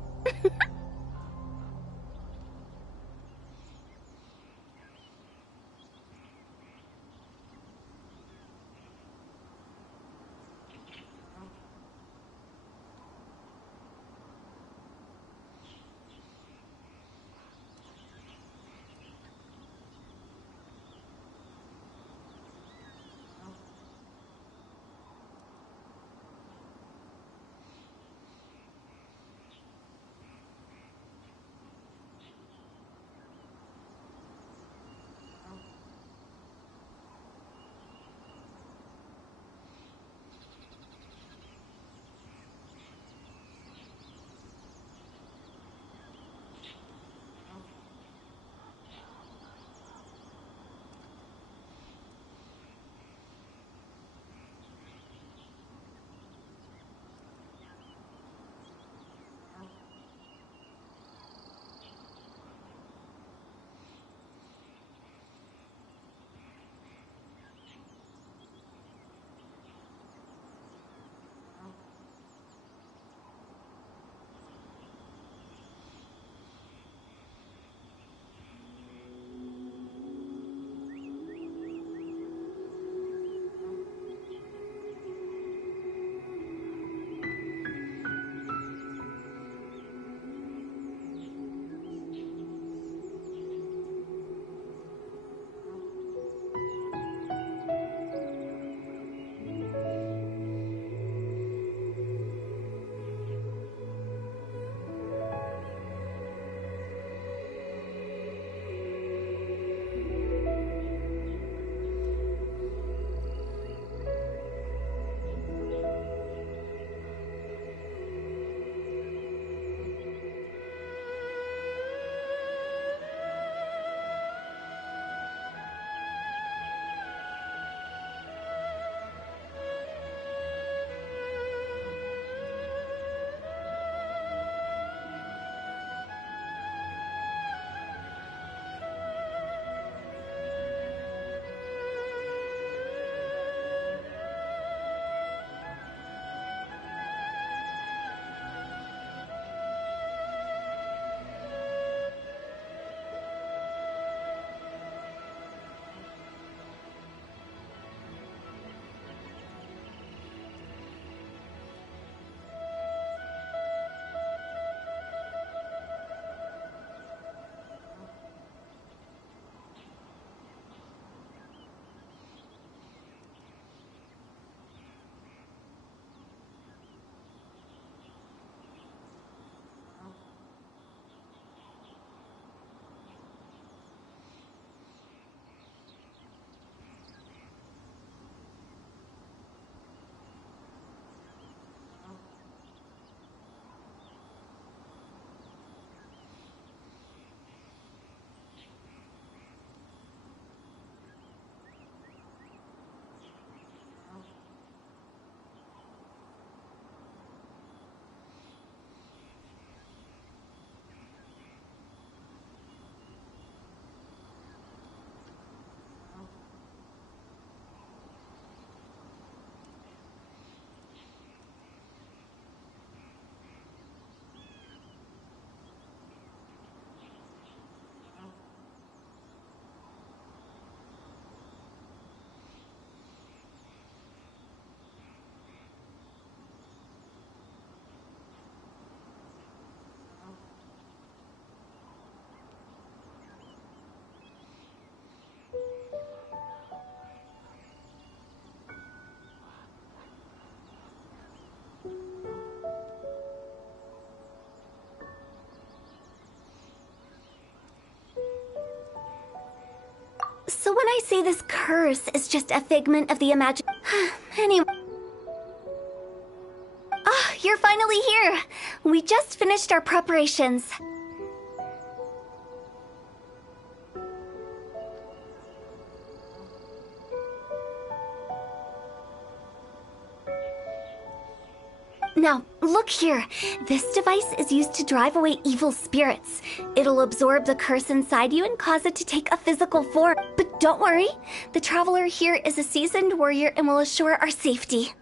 when I say this curse is just a figment of the imagination. Anyway. Ah, you're finally here. We just finished our preparations. Now, look here. This device is used to drive away evil spirits. It'll absorb the curse inside you and cause it to take a physical form. But don't worry, the traveler here is a seasoned warrior and will assure our safety.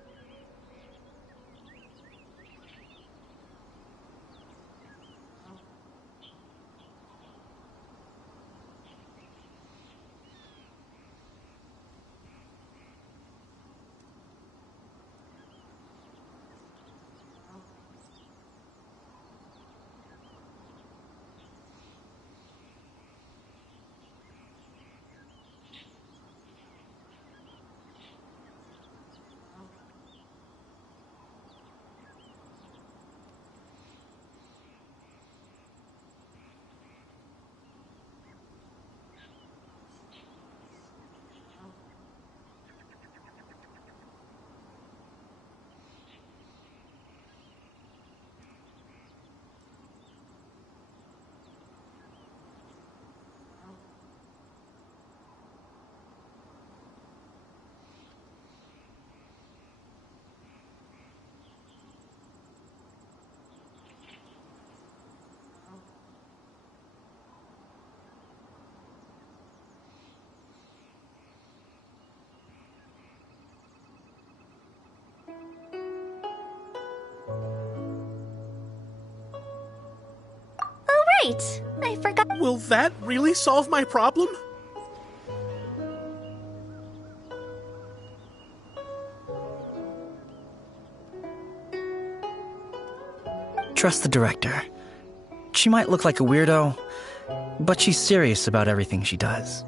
Right. I forgot. Will that really solve my problem? Trust the director. She might look like a weirdo, but she's serious about everything she does.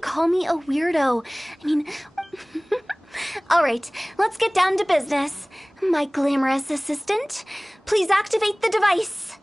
Call me a weirdo. I mean... Alright, let's get down to business. My glamorous assistant, please activate the device.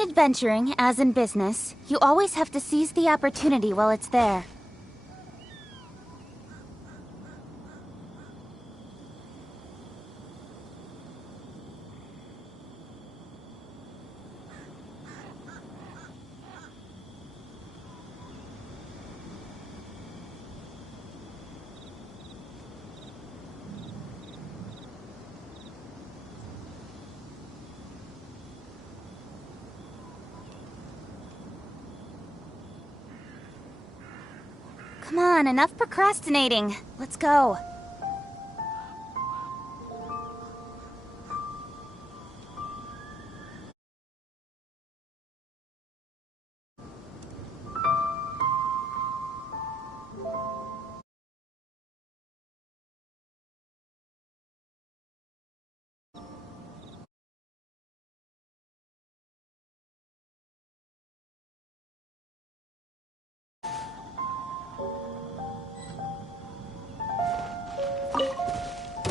In adventuring, as in business, you always have to seize the opportunity while it's there. Come on, enough procrastinating. Let's go.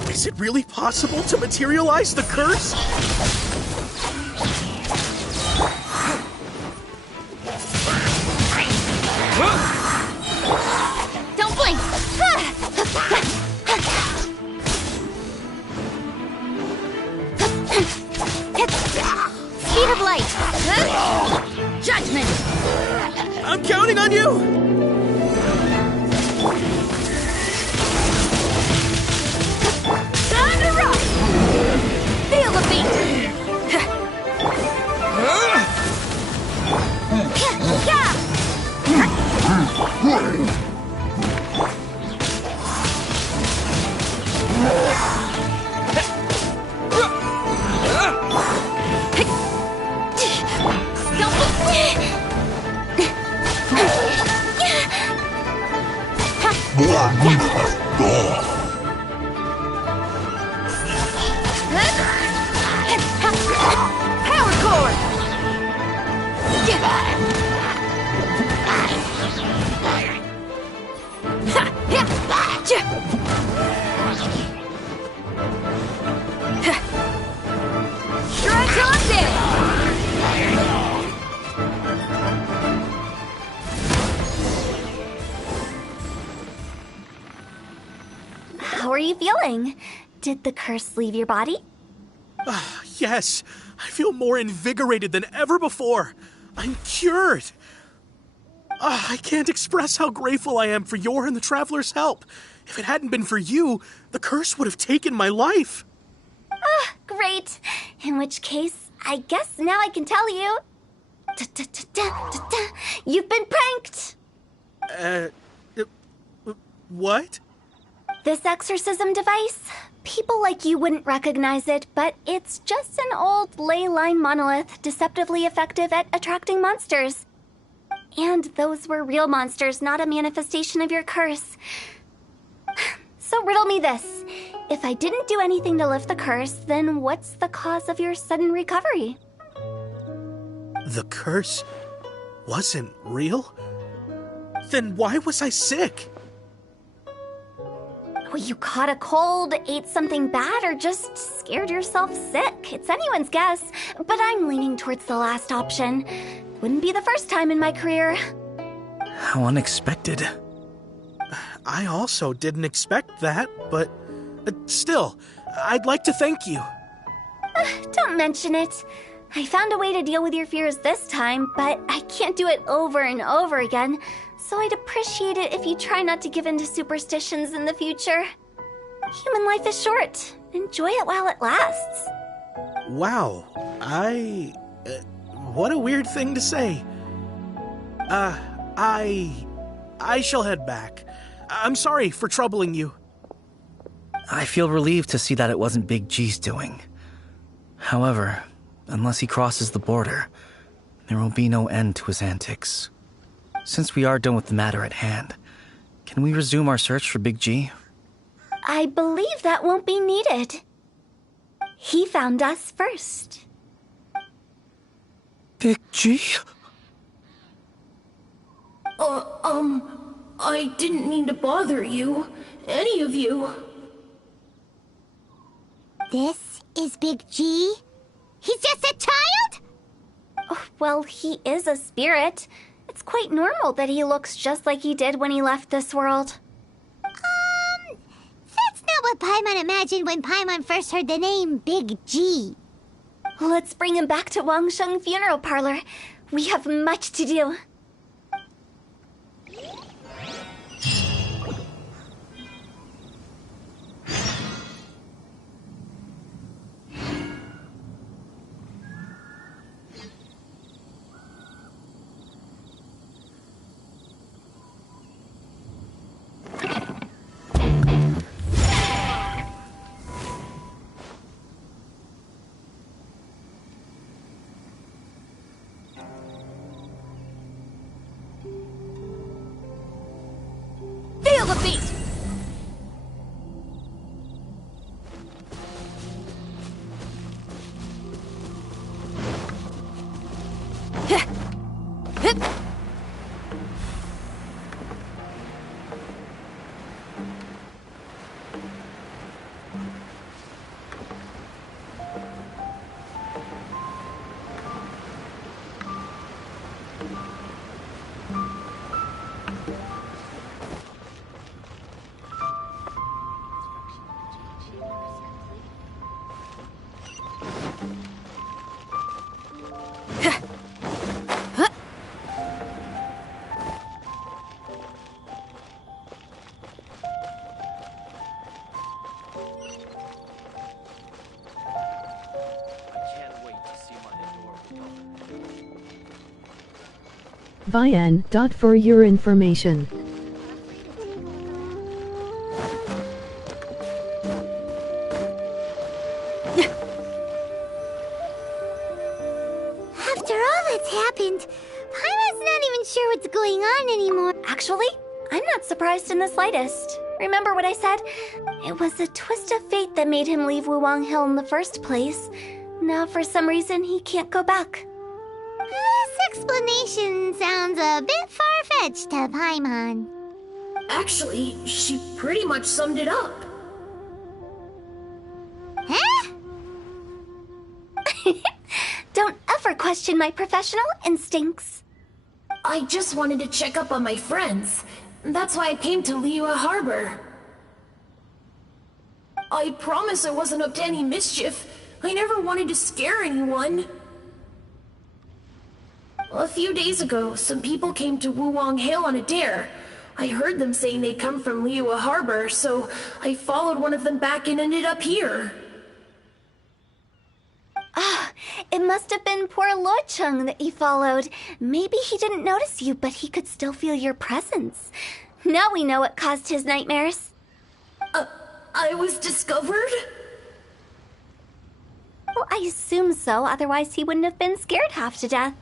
Is it really possible to materialize the curse? Don't blink! Speed of light! Judgment! I'm counting on you! Feel the beat! Power core! Try till I'm dead! How are you feeling? Did the curse leave your body? Yes, I feel more invigorated than ever before. I'm cured. I can't express how grateful I am for your and the Traveler's help. If it hadn't been for you, the curse would have taken my life. Great. In which case, I guess now I can tell you. You've been pranked! What? This exorcism device? People like you wouldn't recognize it, but it's just an old ley line monolith deceptively effective at attracting monsters. And those were real monsters, not a manifestation of your curse. So riddle me this. If I didn't do anything to lift the curse, then what's the cause of your sudden recovery? The curse wasn't real? Then why was I sick? Well, you caught a cold, ate something bad, or just scared yourself sick. It's anyone's guess, but I'm leaning towards the last option. Wouldn't be the first time in my career. How unexpected. I also didn't expect that, but still, I'd like to thank you. Don't mention it. I found a way to deal with your fears this time, but I can't do it over and over again, so I'd appreciate it if you try not to give in to superstitions in the future. Human life is short. Enjoy it while it lasts. Wow, what a weird thing to say. I shall head back. I'm sorry for troubling you. I feel relieved to see that it wasn't Big G's doing. However, unless he crosses the border, there will be no end to his antics. Since we are done with the matter at hand, can we resume our search for Big G? I believe that won't be needed. He found us first. Big G? I didn't mean to bother you. Any of you. This is Big G? He's just a child? Oh, well, he is a spirit. It's quite normal that he looks just like he did when he left this world. That's not what Paimon imagined when Paimon first heard the name Big G. Let's bring him back to Wangsheng Funeral Parlor. We have much to do. Feel the beat! Vian. For your information. After all that's happened, Paimon's not even sure what's going on anymore. Actually, I'm not surprised in the slightest. Remember what I said? It was a twist of fate that made him leave Wuwang Hill in the first place. Now, for some reason, he can't go back. This explanation sounds a bit far-fetched to Paimon. Actually, she pretty much summed it up. Huh? Don't ever question my professional instincts. I just wanted to check up on my friends. That's why I came to Liyue Harbor. I promise I wasn't up to any mischief. I never wanted to scare anyone. A few days ago, some people came to Wuwang Hill on a dare. I heard them saying they'd come from Liyue Harbor, so I followed one of them back and ended up here. Ah, it must have been poor Luocheng that you followed. Maybe he didn't notice you, but he could still feel your presence. Now we know what caused his nightmares. I was discovered? Well, I assume so, otherwise he wouldn't have been scared half to death.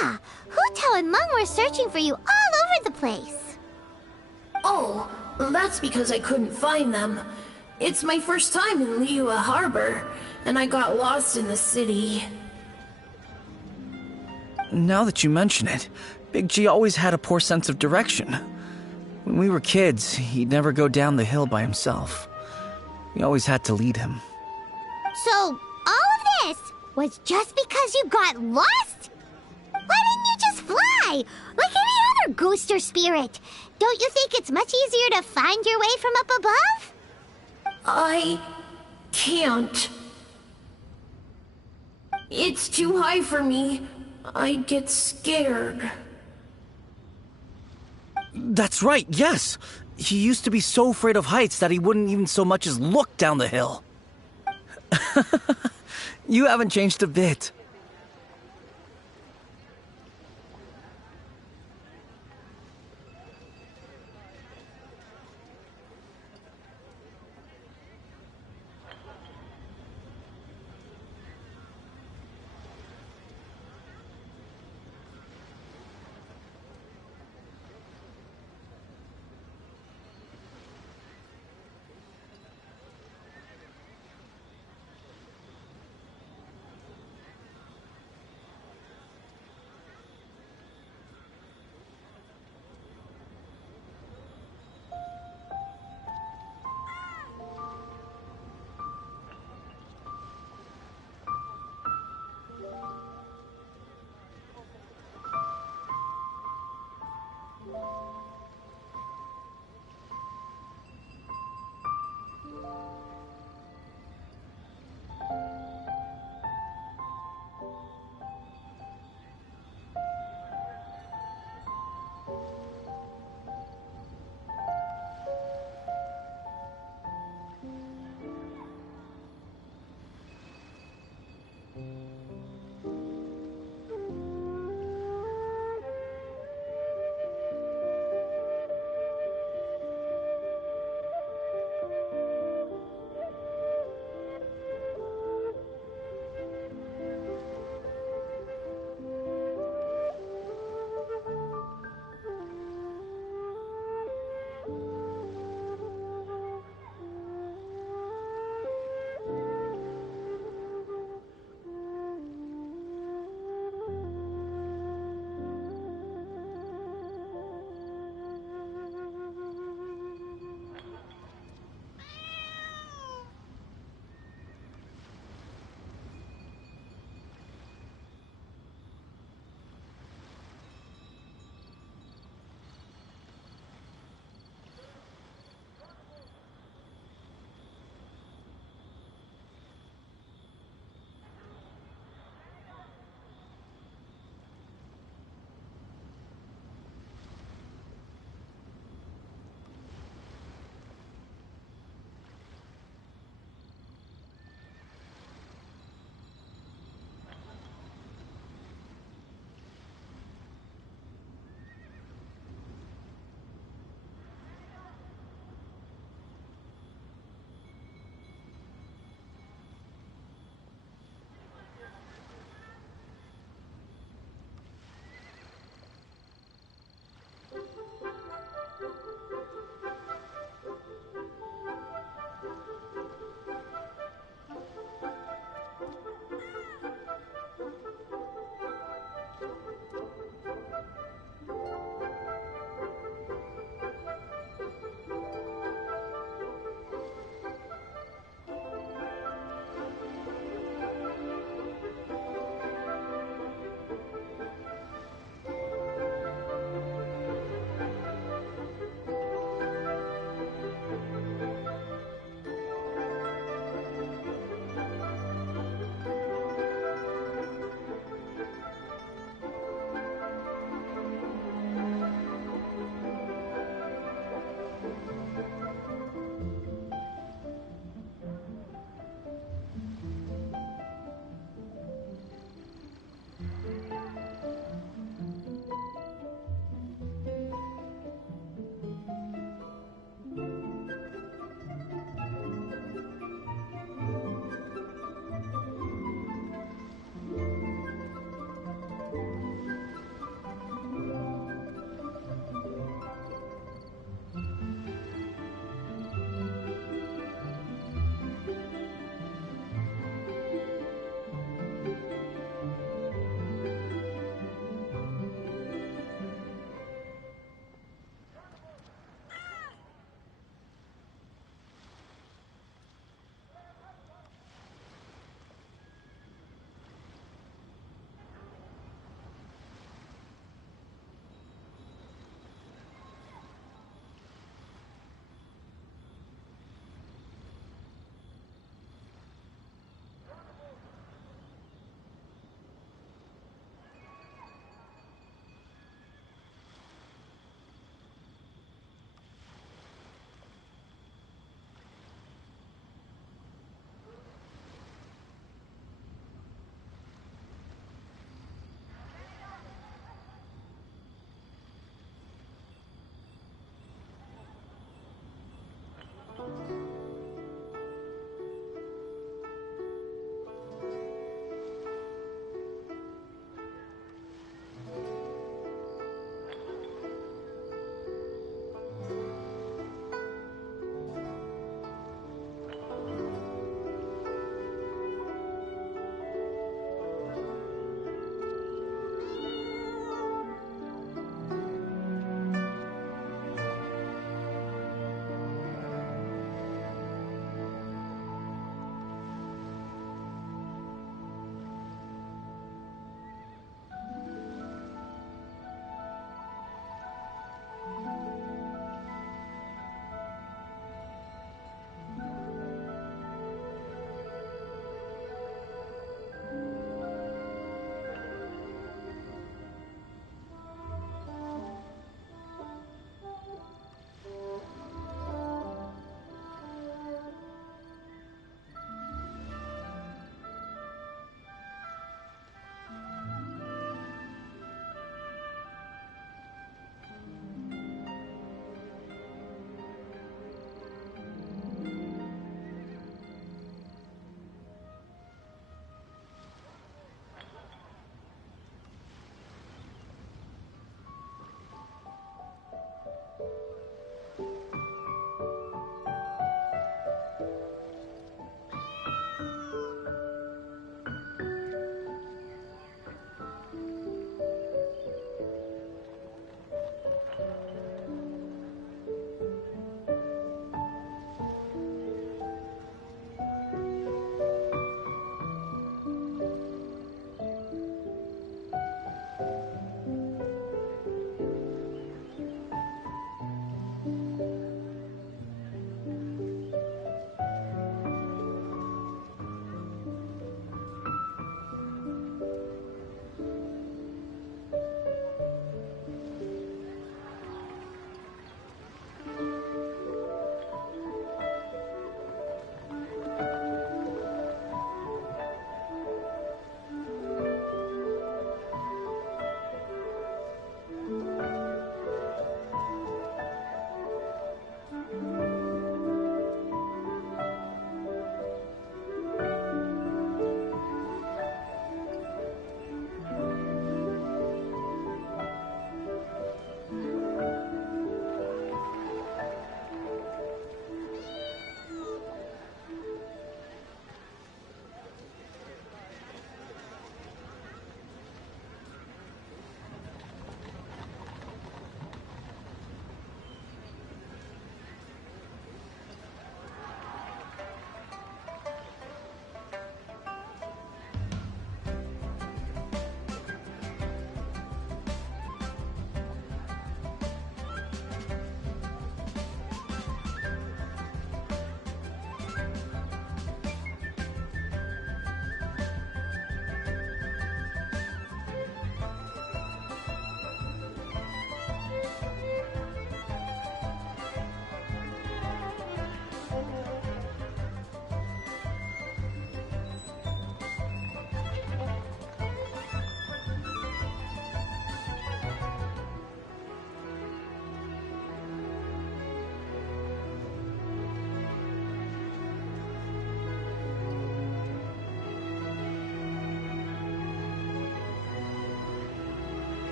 Yeah, Hu and Meng were searching for you all over the place. Oh, that's because I couldn't find them. It's my first time in Liyue Harbor, and I got lost in the city. Now that you mention it, Big G always had a poor sense of direction. When we were kids, he'd never go down the hill by himself. We always had to lead him. So, all of this was just because you got lost? Why didn't you just fly? Like any other ghost or spirit? Don't you think it's much easier to find your way from up above? I can't. It's too high for me. I'd get scared. That's right, yes! He used to be so afraid of heights that he wouldn't even so much as look down the hill. You haven't changed a bit.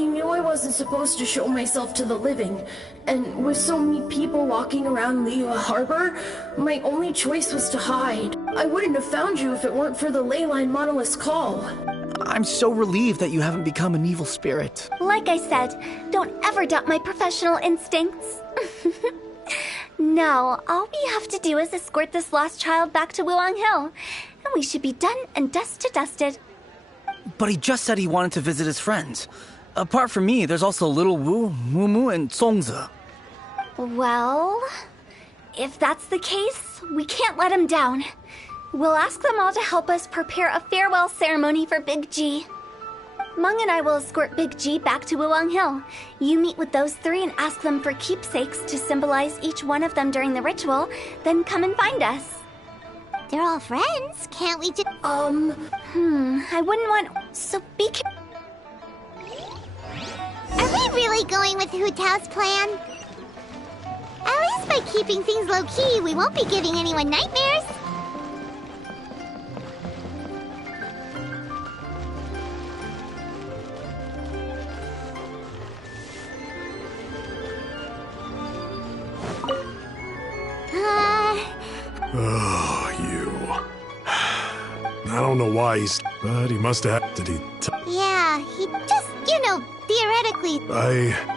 I knew I wasn't supposed to show myself to the living, and with so many people walking around Liyue Harbor, my only choice was to hide. I wouldn't have found you if it weren't for the Leyline Monolith's call. I'm so relieved that you haven't become an evil spirit. Like I said, don't ever doubt my professional instincts. Now, all we have to do is escort this lost child back to Wuang Hill, and we should be done and dust to dusted. But he just said he wanted to visit his friends. Apart from me, there's also Little Wu, Mumu, and Songze. Well, if that's the case, we can't let him down. We'll ask them all to help us prepare a farewell ceremony for Big G. Meng and I will escort Big G back to Wuang Hill. You meet with those three and ask them for keepsakes to symbolize each one of them during the ritual, then come and find us. They're all friends. Can't we just... I wouldn't want... So be careful. Are we really going with Hu Tao's plan? At least by keeping things low-key, we won't be giving anyone nightmares. Oh, you. I don't know why but he must have... Did he... Yeah, he just, theoretically...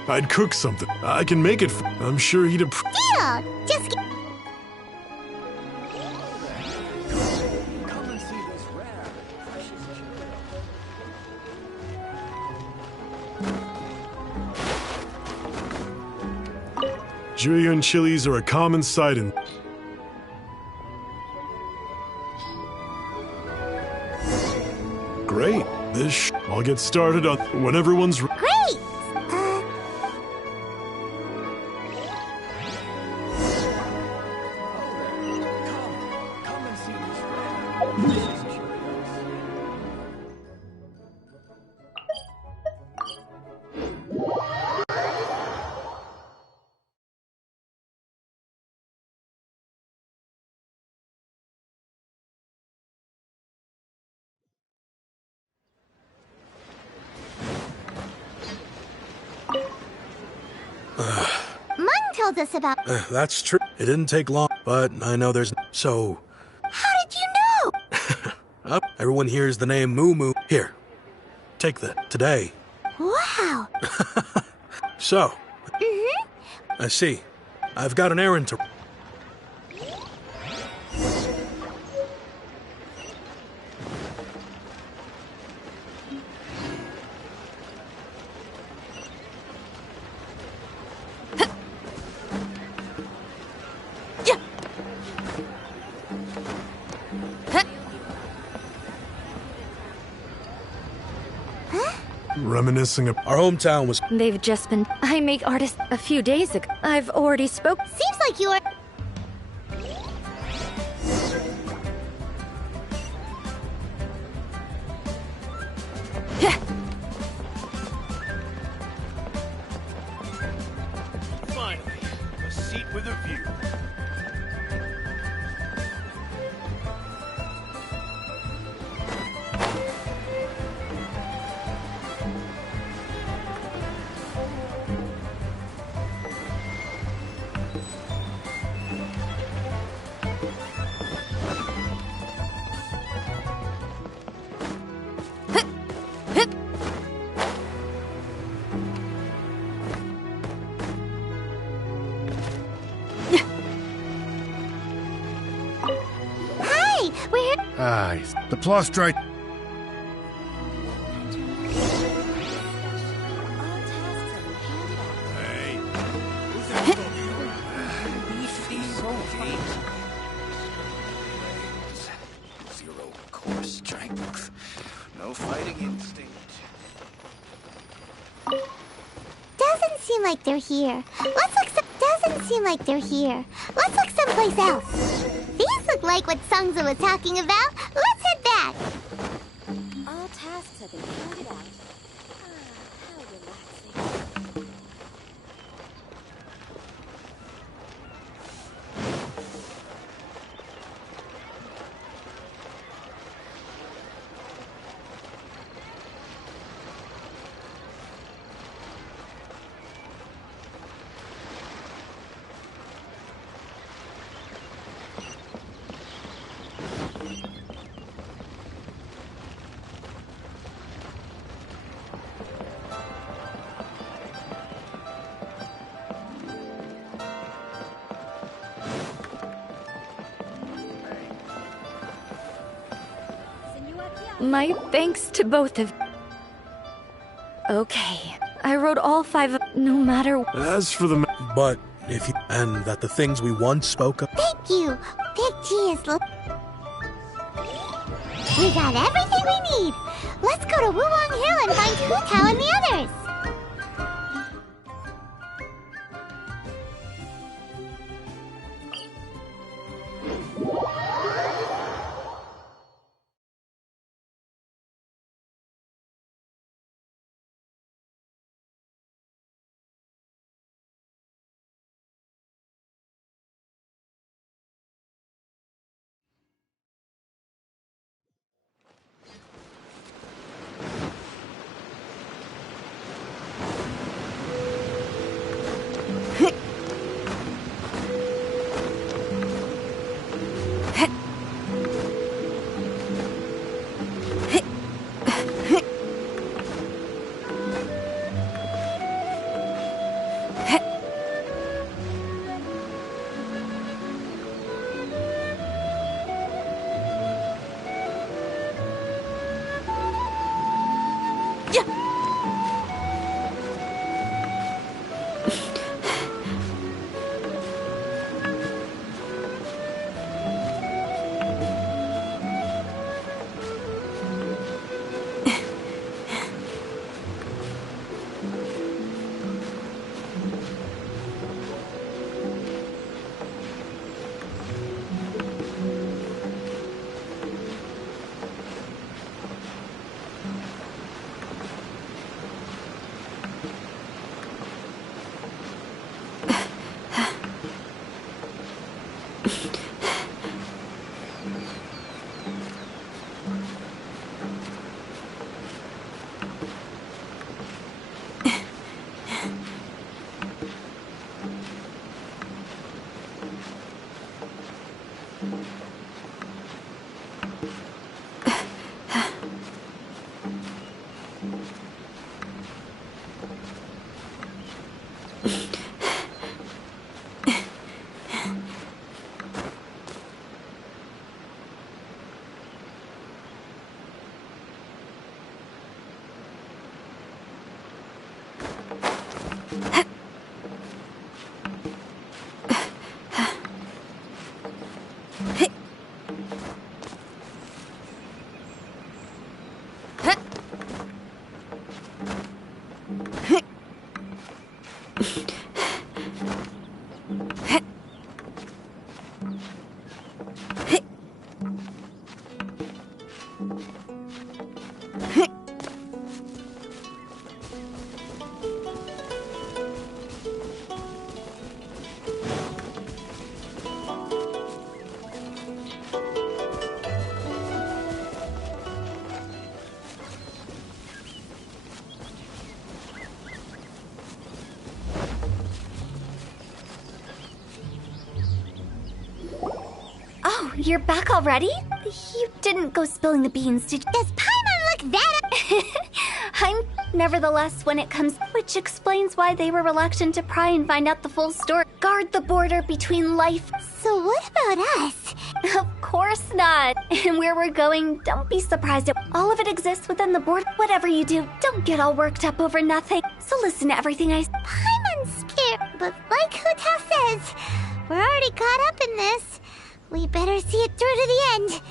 I'd cook something. I can make it I'm sure he'd Deal! Just Julian chilies are a common sight in... Great. I'll get started on when everyone's... Great! Mung told us about... That's true. It didn't take long, but I know there's... So... How did you know? Everyone hears the name Moo Moo. Here. Take today. Wow. So... I see. I've got an errand to... Reminiscing of... Our hometown was... They've just been... I make artists a few days ago. I've already spoke... Seems like you are... Finally, a seat with a view. Hi, we're... Aye, the plot right. Zero core strength, no fighting instinct. Doesn't seem like they're here. Doesn't seem like they're here. Let's look someplace else. These look like what Sungza was talking about. Let's head back. All tasks have been handed out. How relaxing. My thanks to both of... Okay. I wrote all 5 of... No matter... As for the... But if you... And that the things we once spoke of... Thank you. Big G is... We got everything we need. Let's go to Wulong Hill and find Hu Tao and the others. You're back already? You didn't go spilling the beans, did you? Does Paimon look that I'm nevertheless when it comes, which explains why they were reluctant to pry and find out the full story. Guard the border between life. So what about us? Of course not. And where we're going, don't be surprised if all of it exists within the border. Whatever you do, don't get all worked up over nothing. So listen to everything I... Paimon's scared, but like Huta says, we're already caught up in this. We better see it through to the end.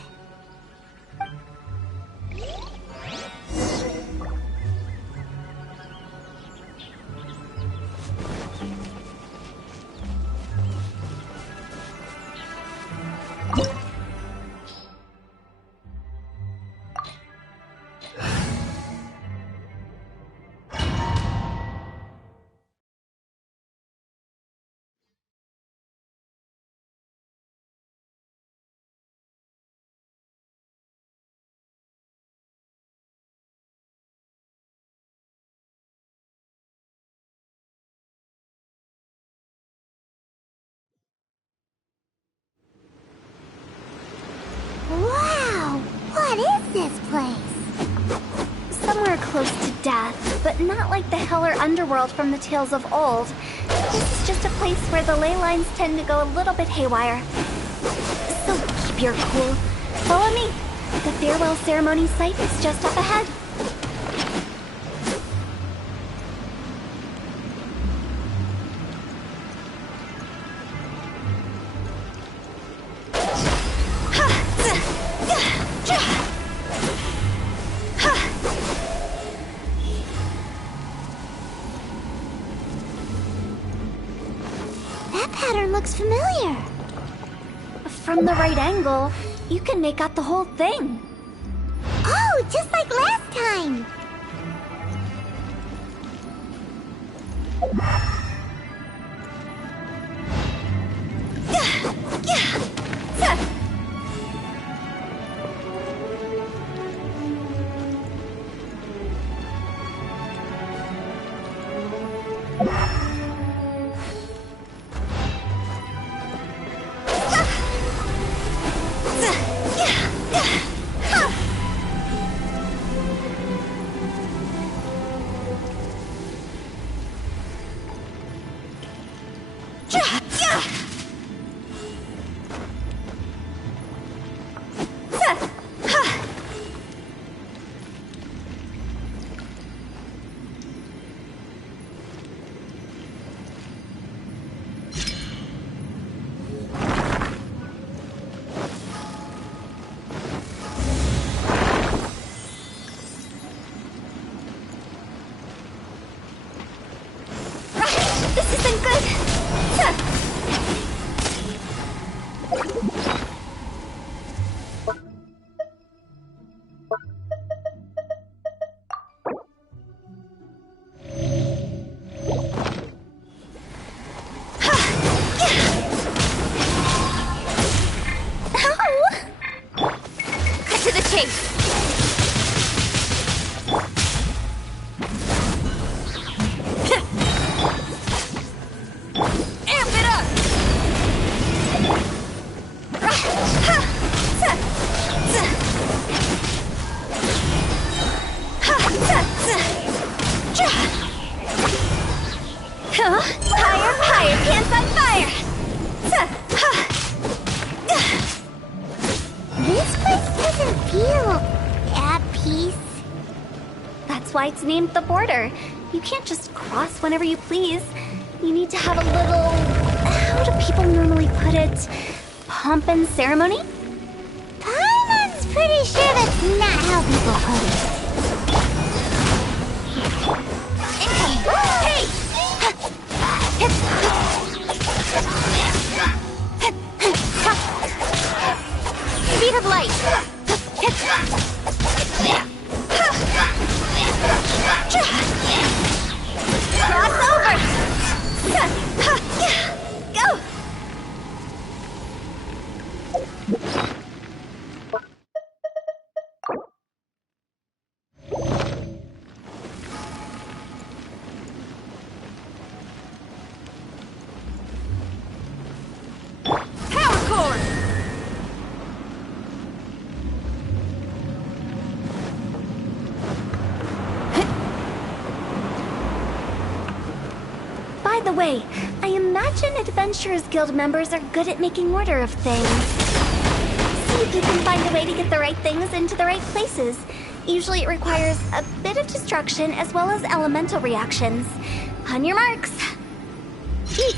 Wow! What is this place? Somewhere close to death, but not like the hell or underworld from the tales of old. This is just a place where the ley lines tend to go a little bit haywire. So keep your cool. Follow me. The farewell ceremony site is just up ahead. Looks familiar. From the right angle, you can make out the whole thing. Oh, just like last time. chase! Amp it up! Higher, higher, pants on fire! This place doesn't feel at peace. That's why it's named the border. You can't just cross whenever you please. You need to have a little... how do people normally put it? Pomp and ceremony? Paimon's pretty sure that's not how people put it. Hey! Speed of light! Cross over! Go! Power cord! By the way, I imagine Adventurers Guild members are good at making order of things. See if you can find a way to get the right things into the right places. Usually it requires a bit of destruction as well as elemental reactions. On your marks. Yeet!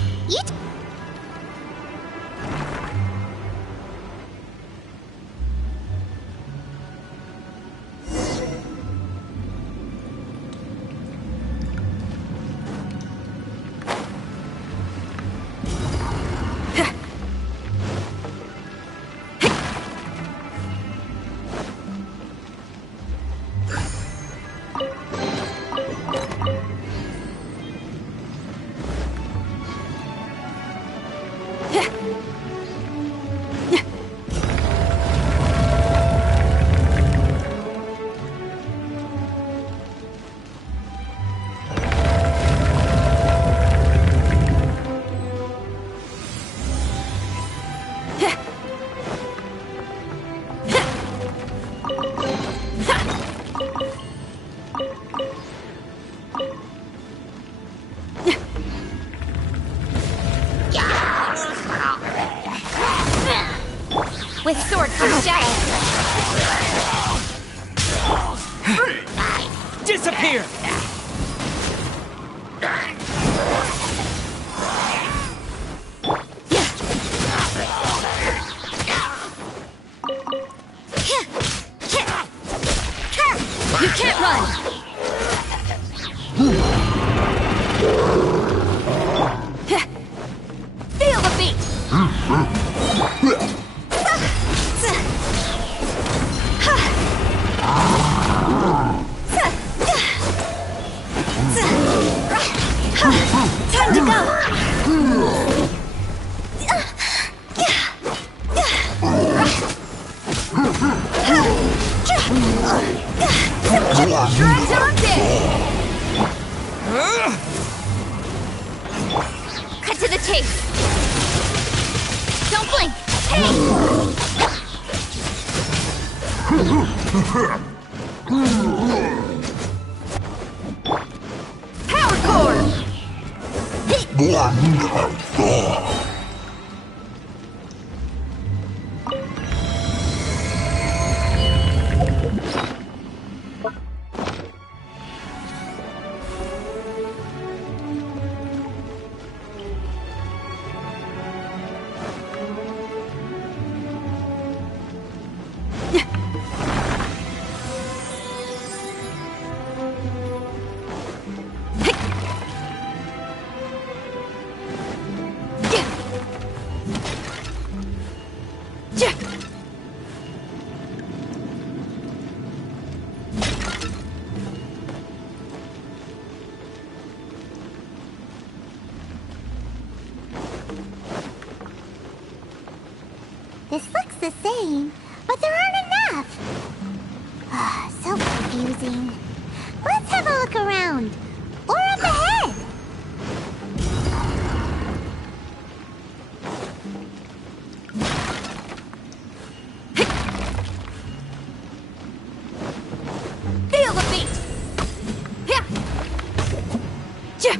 With sword from shadow! Disappear! You can't run! Feel the beat! Time to go! Drag till I'm dead! Cut to the chase! Don't blink! Power cord! This looks the same, but there aren't enough. So confusing. Let's have a look around. Or up ahead. Feel the beat! Yeah! Yeah!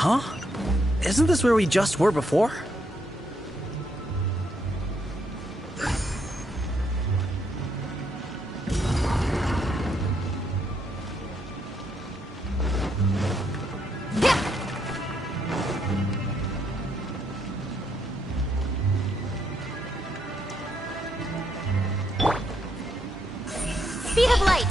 Huh? Isn't this where we just were before? Speed of light!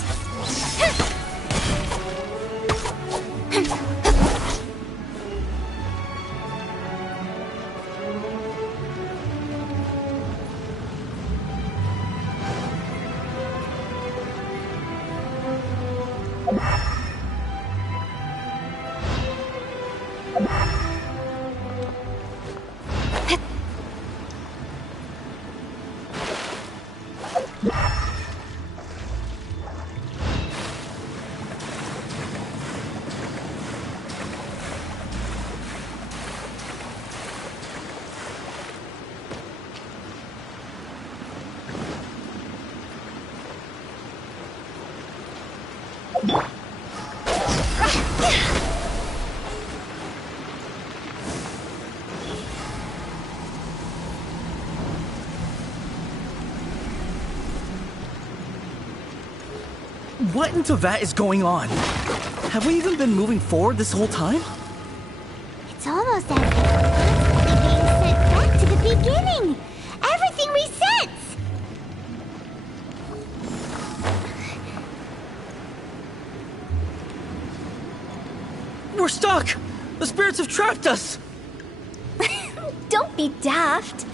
What in Tevat is going on? Have we even been moving forward this whole time? It's almost as if we're constantly being sent back to the beginning. Everything resets. We're stuck! The spirits have trapped us! Don't be daft.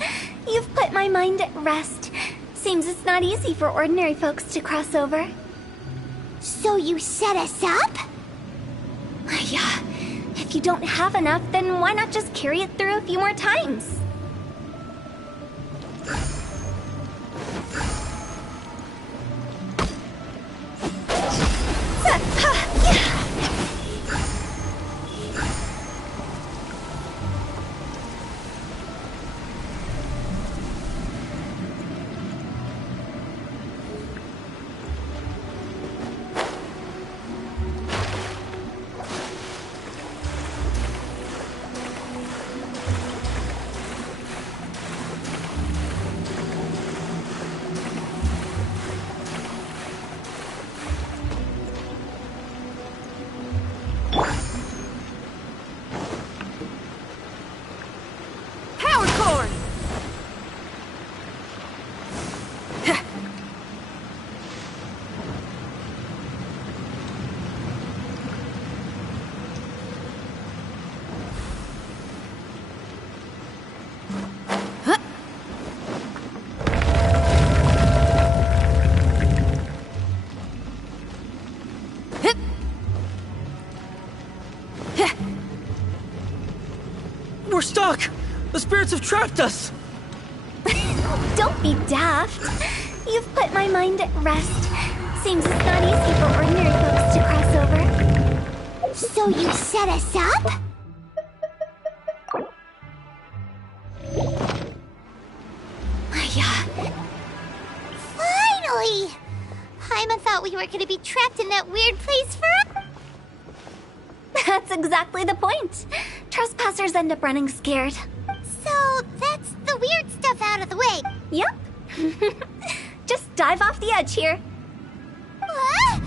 You've put my mind at rest. Seems it's not easy for ordinary folks to cross over. So you set us up? Yeah. If you don't have enough, then why not just carry it through a few more times? We're stuck! The spirits have trapped us! Don't be daft. You've put my mind at rest. Seems it's not easy for ordinary folks to cross over. So you set us up? Yeah. Finally! Paimon thought we were gonna be trapped in that weird place forever. That's exactly the point. Trespassers end up running scared. So that's the weird stuff out of the way. Yep. Just dive off the edge here. Huh?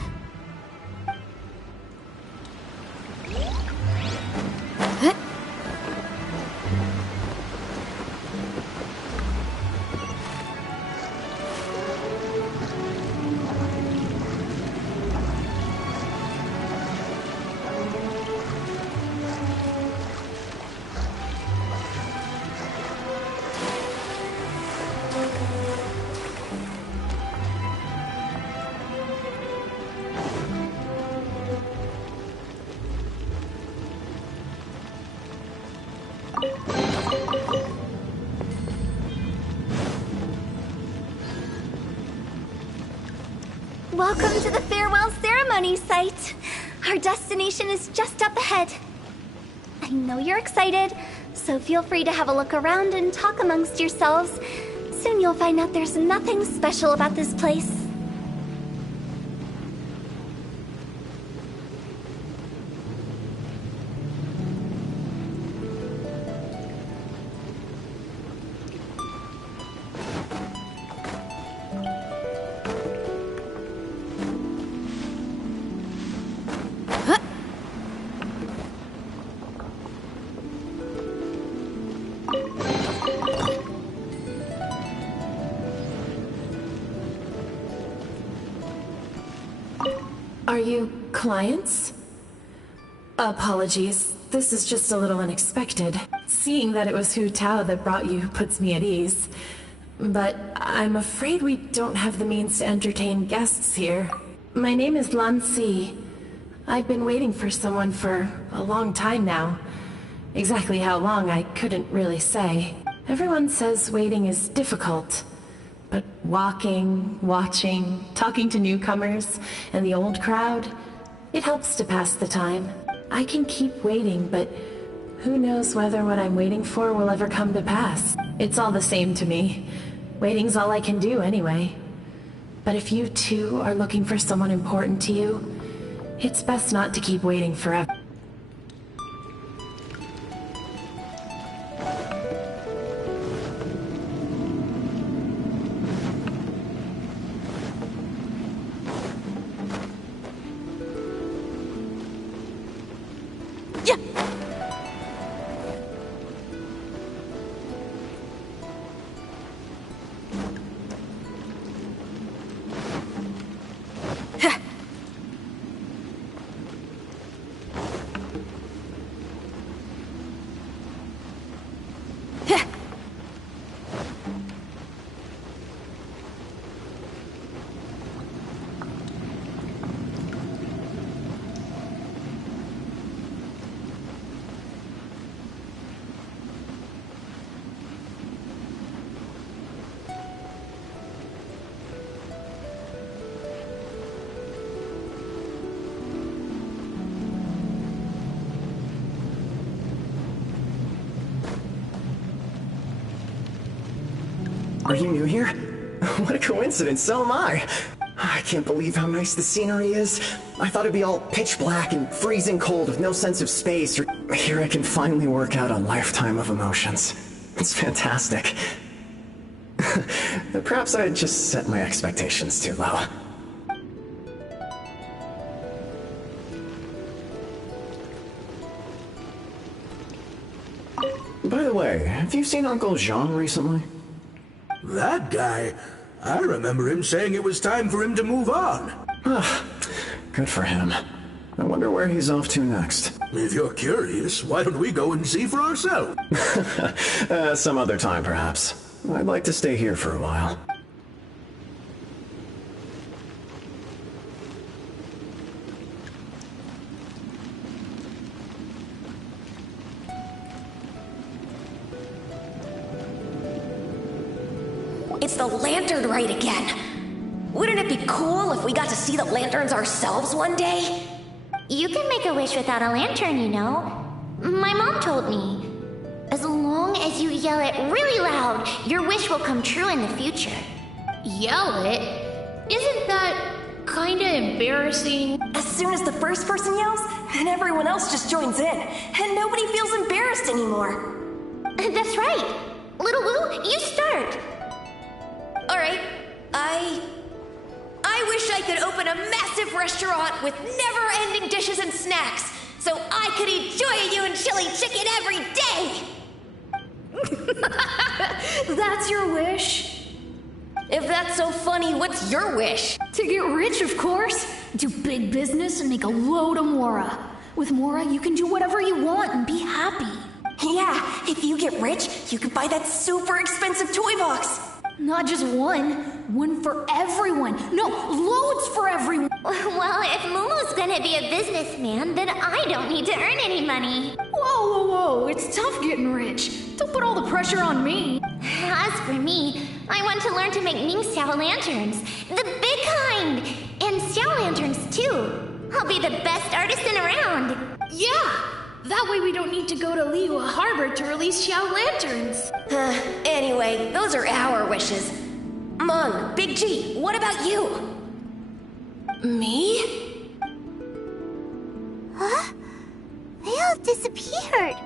Welcome to the farewell ceremony site. Our destination is just up ahead. I know you're excited, so feel free to have a look around and talk amongst yourselves. Soon you'll find out there's nothing special about this place. Are you clients? Apologies, this is just a little unexpected. Seeing that it was Hu Tao that brought you puts me at ease. But I'm afraid we don't have the means to entertain guests here. My name is Lan Si. I've been waiting for someone for a long time now. Exactly how long I couldn't really say. Everyone says waiting is difficult. But walking, watching, talking to newcomers, and the old crowd, it helps to pass the time. I can keep waiting, but who knows whether what I'm waiting for will ever come to pass. It's all the same to me. Waiting's all I can do anyway. But if you too are looking for someone important to you, it's best not to keep waiting forever. Are you new here? What a coincidence, so am I. I can't believe how nice the scenery is. I thought it'd be all pitch black and freezing cold with no sense of space. Here I can finally work out a lifetime of emotions. It's fantastic. Perhaps I just set my expectations too low. By the way, have you seen Uncle Jean recently? That guy? I remember him saying it was time for him to move on. Good for him. I wonder where he's off to next. If you're curious, why don't we go and see for ourselves? Some other time, perhaps. I'd like to stay here for a while. It's the lantern rite again. Wouldn't it be cool if we got to see the lanterns ourselves one day? You can make a wish without a lantern, you know. My mom told me. As long as you yell it really loud, your wish will come true in the future. Yell it? Isn't that kinda embarrassing? As soon as the first person yells, and everyone else just joins in, and nobody feels embarrassed anymore. That's right. Little Wu, you start. Alright, I wish I could open a massive restaurant with never-ending dishes and snacks, so I could enjoy you and chili chicken every day! That's your wish? If that's so funny, what's your wish? To get rich, of course. Do big business and make a load of Mora. With Mora, you can do whatever you want and be happy. Yeah, if you get rich, you can buy that super expensive toy box. Not just one for everyone. No, loads for everyone. Well, if Momo's gonna be a businessman, then I don't need to earn any money. Whoa, it's tough getting rich. Don't put all the pressure on me. As for me, I want to learn to make Ning Xiao lanterns. The big kind! And Xiao lanterns, too. I'll be the best artisan around. Yeah! That way we don't need to go to Liyue Harbor to release Xiao lanterns. Anyway, those are our wishes. Mung, Big G, what about you? Me? Huh? They all disappeared.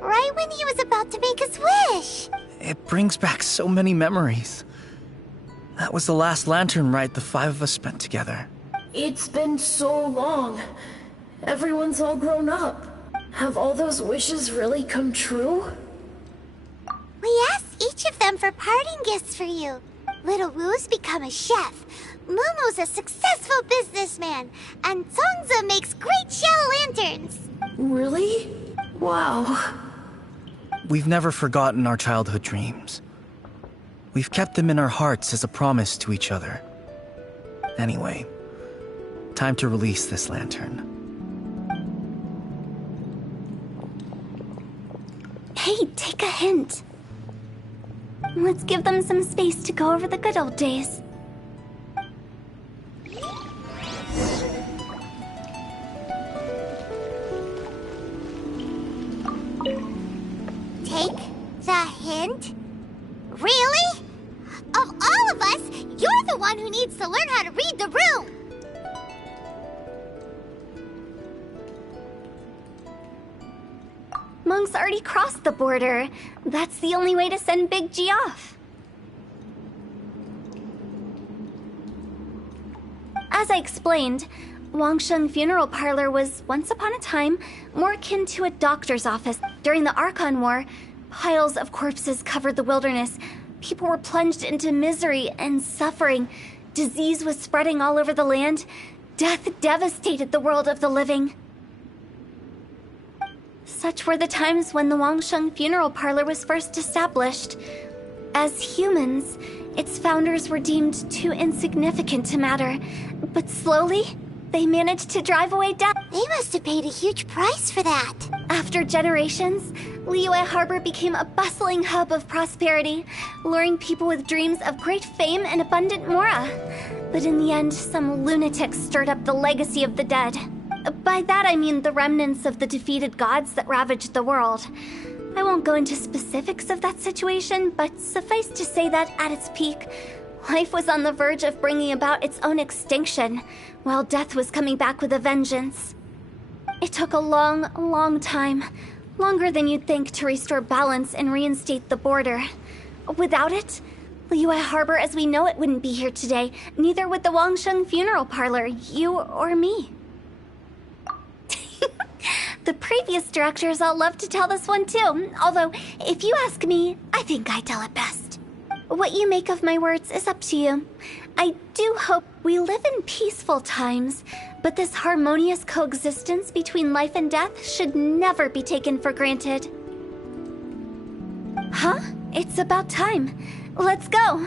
Right when he was about to make his wish. It brings back so many memories. That was the last lantern ride the five of us spent together. It's been so long. Everyone's all grown up. Have all those wishes really come true? We asked each of them for parting gifts for you. Little Wu's become a chef. Momo's a successful businessman. And Songza makes great Xiao lanterns. Really? Wow. We've never forgotten our childhood dreams. We've kept them in our hearts as a promise to each other. Anyway, time to release this lantern. Hey, take a hint. Let's give them some space to go over the good old days. Take the hint? Really? Of all of us, you're the one who needs to learn how to read the room. Monk's already crossed the border. That's the only way to send Big G off. As I explained, Wangsheng Funeral Parlor was, once upon a time, more akin to a doctor's office. During the Archon War, piles of corpses covered the wilderness. People were plunged into misery and suffering. Disease was spreading all over the land. Death devastated the world of the living. Such were the times when the Wangsheng Funeral Parlor was first established. As humans, its founders were deemed too insignificant to matter. But slowly, they managed to drive away death. They must have paid a huge price for that. After generations, Liyue Harbor became a bustling hub of prosperity, luring people with dreams of great fame and abundant mora. But in the end, some lunatics stirred up the legacy of the dead. By that I mean the remnants of the defeated gods that ravaged the world. I won't go into specifics of that situation, but suffice to say that at its peak, life was on the verge of bringing about its own extinction, while death was coming back with a vengeance. It took a long, long time, longer than you'd think, to restore balance and reinstate the border. Without it, Liyue Harbor as we know it wouldn't be here today, neither would the Wangsheng funeral parlor, you or me. The previous directors all love to tell this one too, although, if you ask me, I think I tell it best. What you make of my words is up to you. I do hope we live in peaceful times, but this harmonious coexistence between life and death should never be taken for granted. Huh? It's about time. Let's go.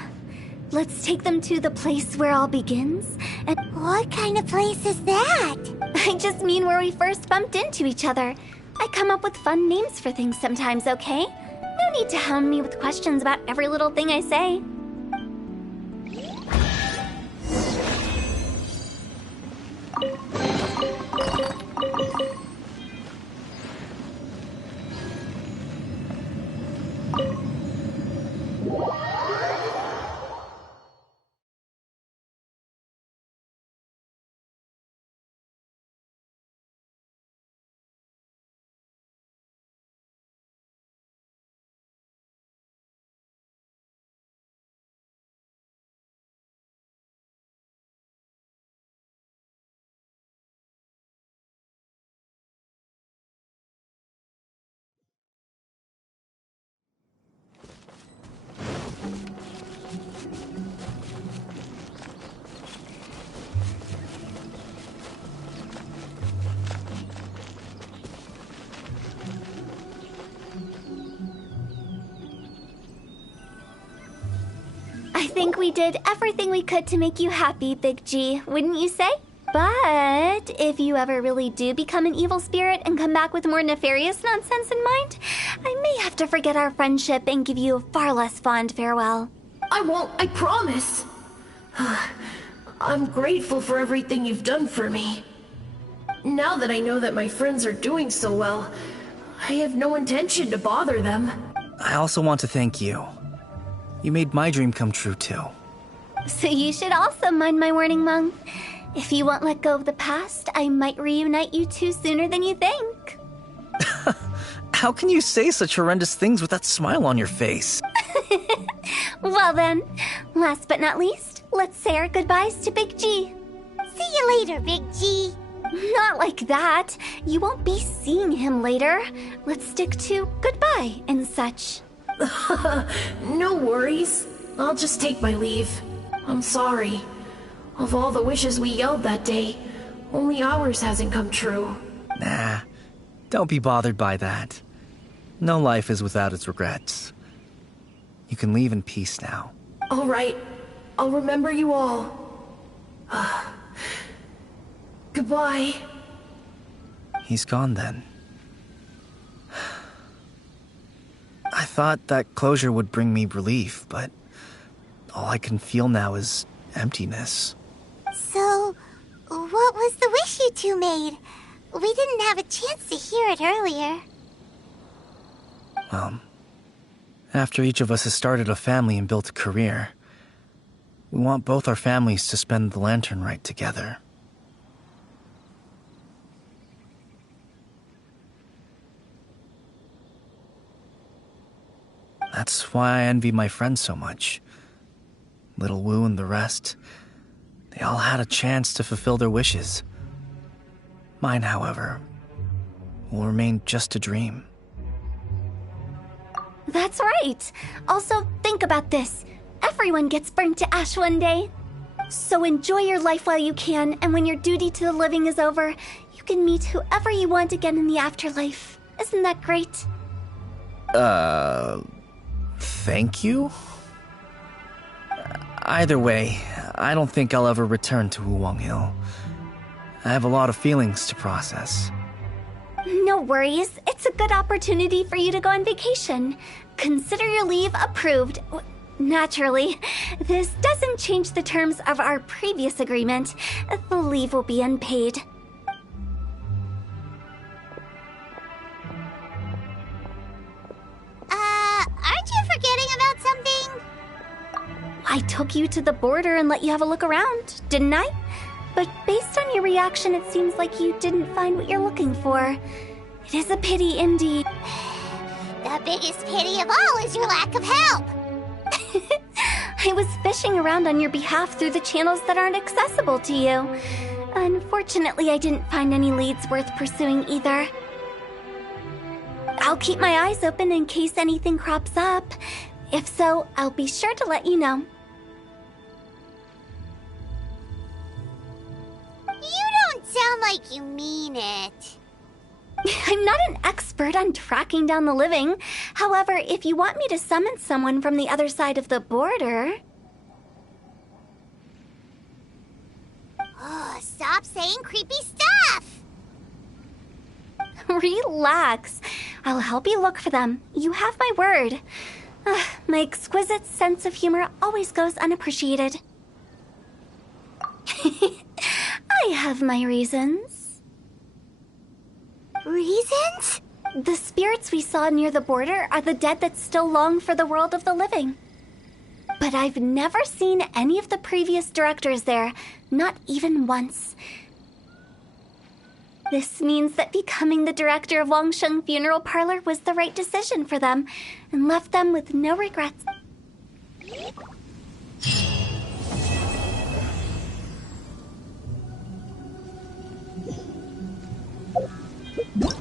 Let's take them to the place where all begins. And what kind of place is that? I just mean where we first bumped into each other. I come up with fun names for things sometimes, okay? No need to hound me with questions about every little thing I say. I think we did everything we could to make you happy, Big G, wouldn't you say? But if you ever really do become an evil spirit and come back with more nefarious nonsense in mind, I may have to forget our friendship and give you a far less fond farewell. I won't, I promise. I'm grateful for everything you've done for me. Now that I know that my friends are doing so well, I have no intention to bother them. I also want to thank you. You made my dream come true, too. So you should also mind my warning, Mung. If you won't let go of the past, I might reunite you two sooner than you think. How can you say such horrendous things with that smile on your face? Well then, last but not least, let's say our goodbyes to Big G. See you later, Big G. Not like that. You won't be seeing him later. Let's stick to goodbye and such. No worries. I'll just take my leave. I'm sorry. Of all the wishes we yelled that day, only ours hasn't come true. Nah, don't be bothered by that. No life is without its regrets. You can leave in peace now. All right. I'll remember you all. Goodbye. He's gone then. I thought that closure would bring me relief, but all I can feel now is emptiness. So, what was the wish you two made? We didn't have a chance to hear it earlier. Well, after each of us has started a family and built a career, we want both our families to spend the Lantern Rite together. That's why I envy my friends so much. Little Wu and the rest, they all had a chance to fulfill their wishes. Mine, however, will remain just a dream. That's right. Also, think about this. Everyone gets burnt to ash one day. So enjoy your life while you can, and when your duty to the living is over, you can meet whoever you want again in the afterlife. Isn't that great? Thank you? Either way, I don't think I'll ever return to Wuwang Hill. I have a lot of feelings to process. No worries. It's a good opportunity for you to go on vacation. Consider your leave approved. Naturally, this doesn't change the terms of our previous agreement. The leave will be unpaid. I took you to the border and let you have a look around, didn't I? But based on your reaction, it seems like you didn't find what you're looking for. It is a pity indeed. The biggest pity of all is your lack of help. I was fishing around on your behalf through the channels that aren't accessible to you. Unfortunately, I didn't find any leads worth pursuing either. I'll keep my eyes open in case anything crops up. If so, I'll be sure to let you know. You don't sound like you mean it. I'm not an expert on tracking down the living. However, if you want me to summon someone from the other side of the border... Oh, stop saying creepy stuff! Relax. I'll help you look for them. You have my word. My exquisite sense of humor always goes unappreciated. I have my reasons. Reasons? The spirits we saw near the border are the dead that still long for the world of the living. But I've never seen any of the previous directors there, not even once. This means that becoming the director of Wangsheng Funeral Parlor was the right decision for them, and left them with no regrets. What?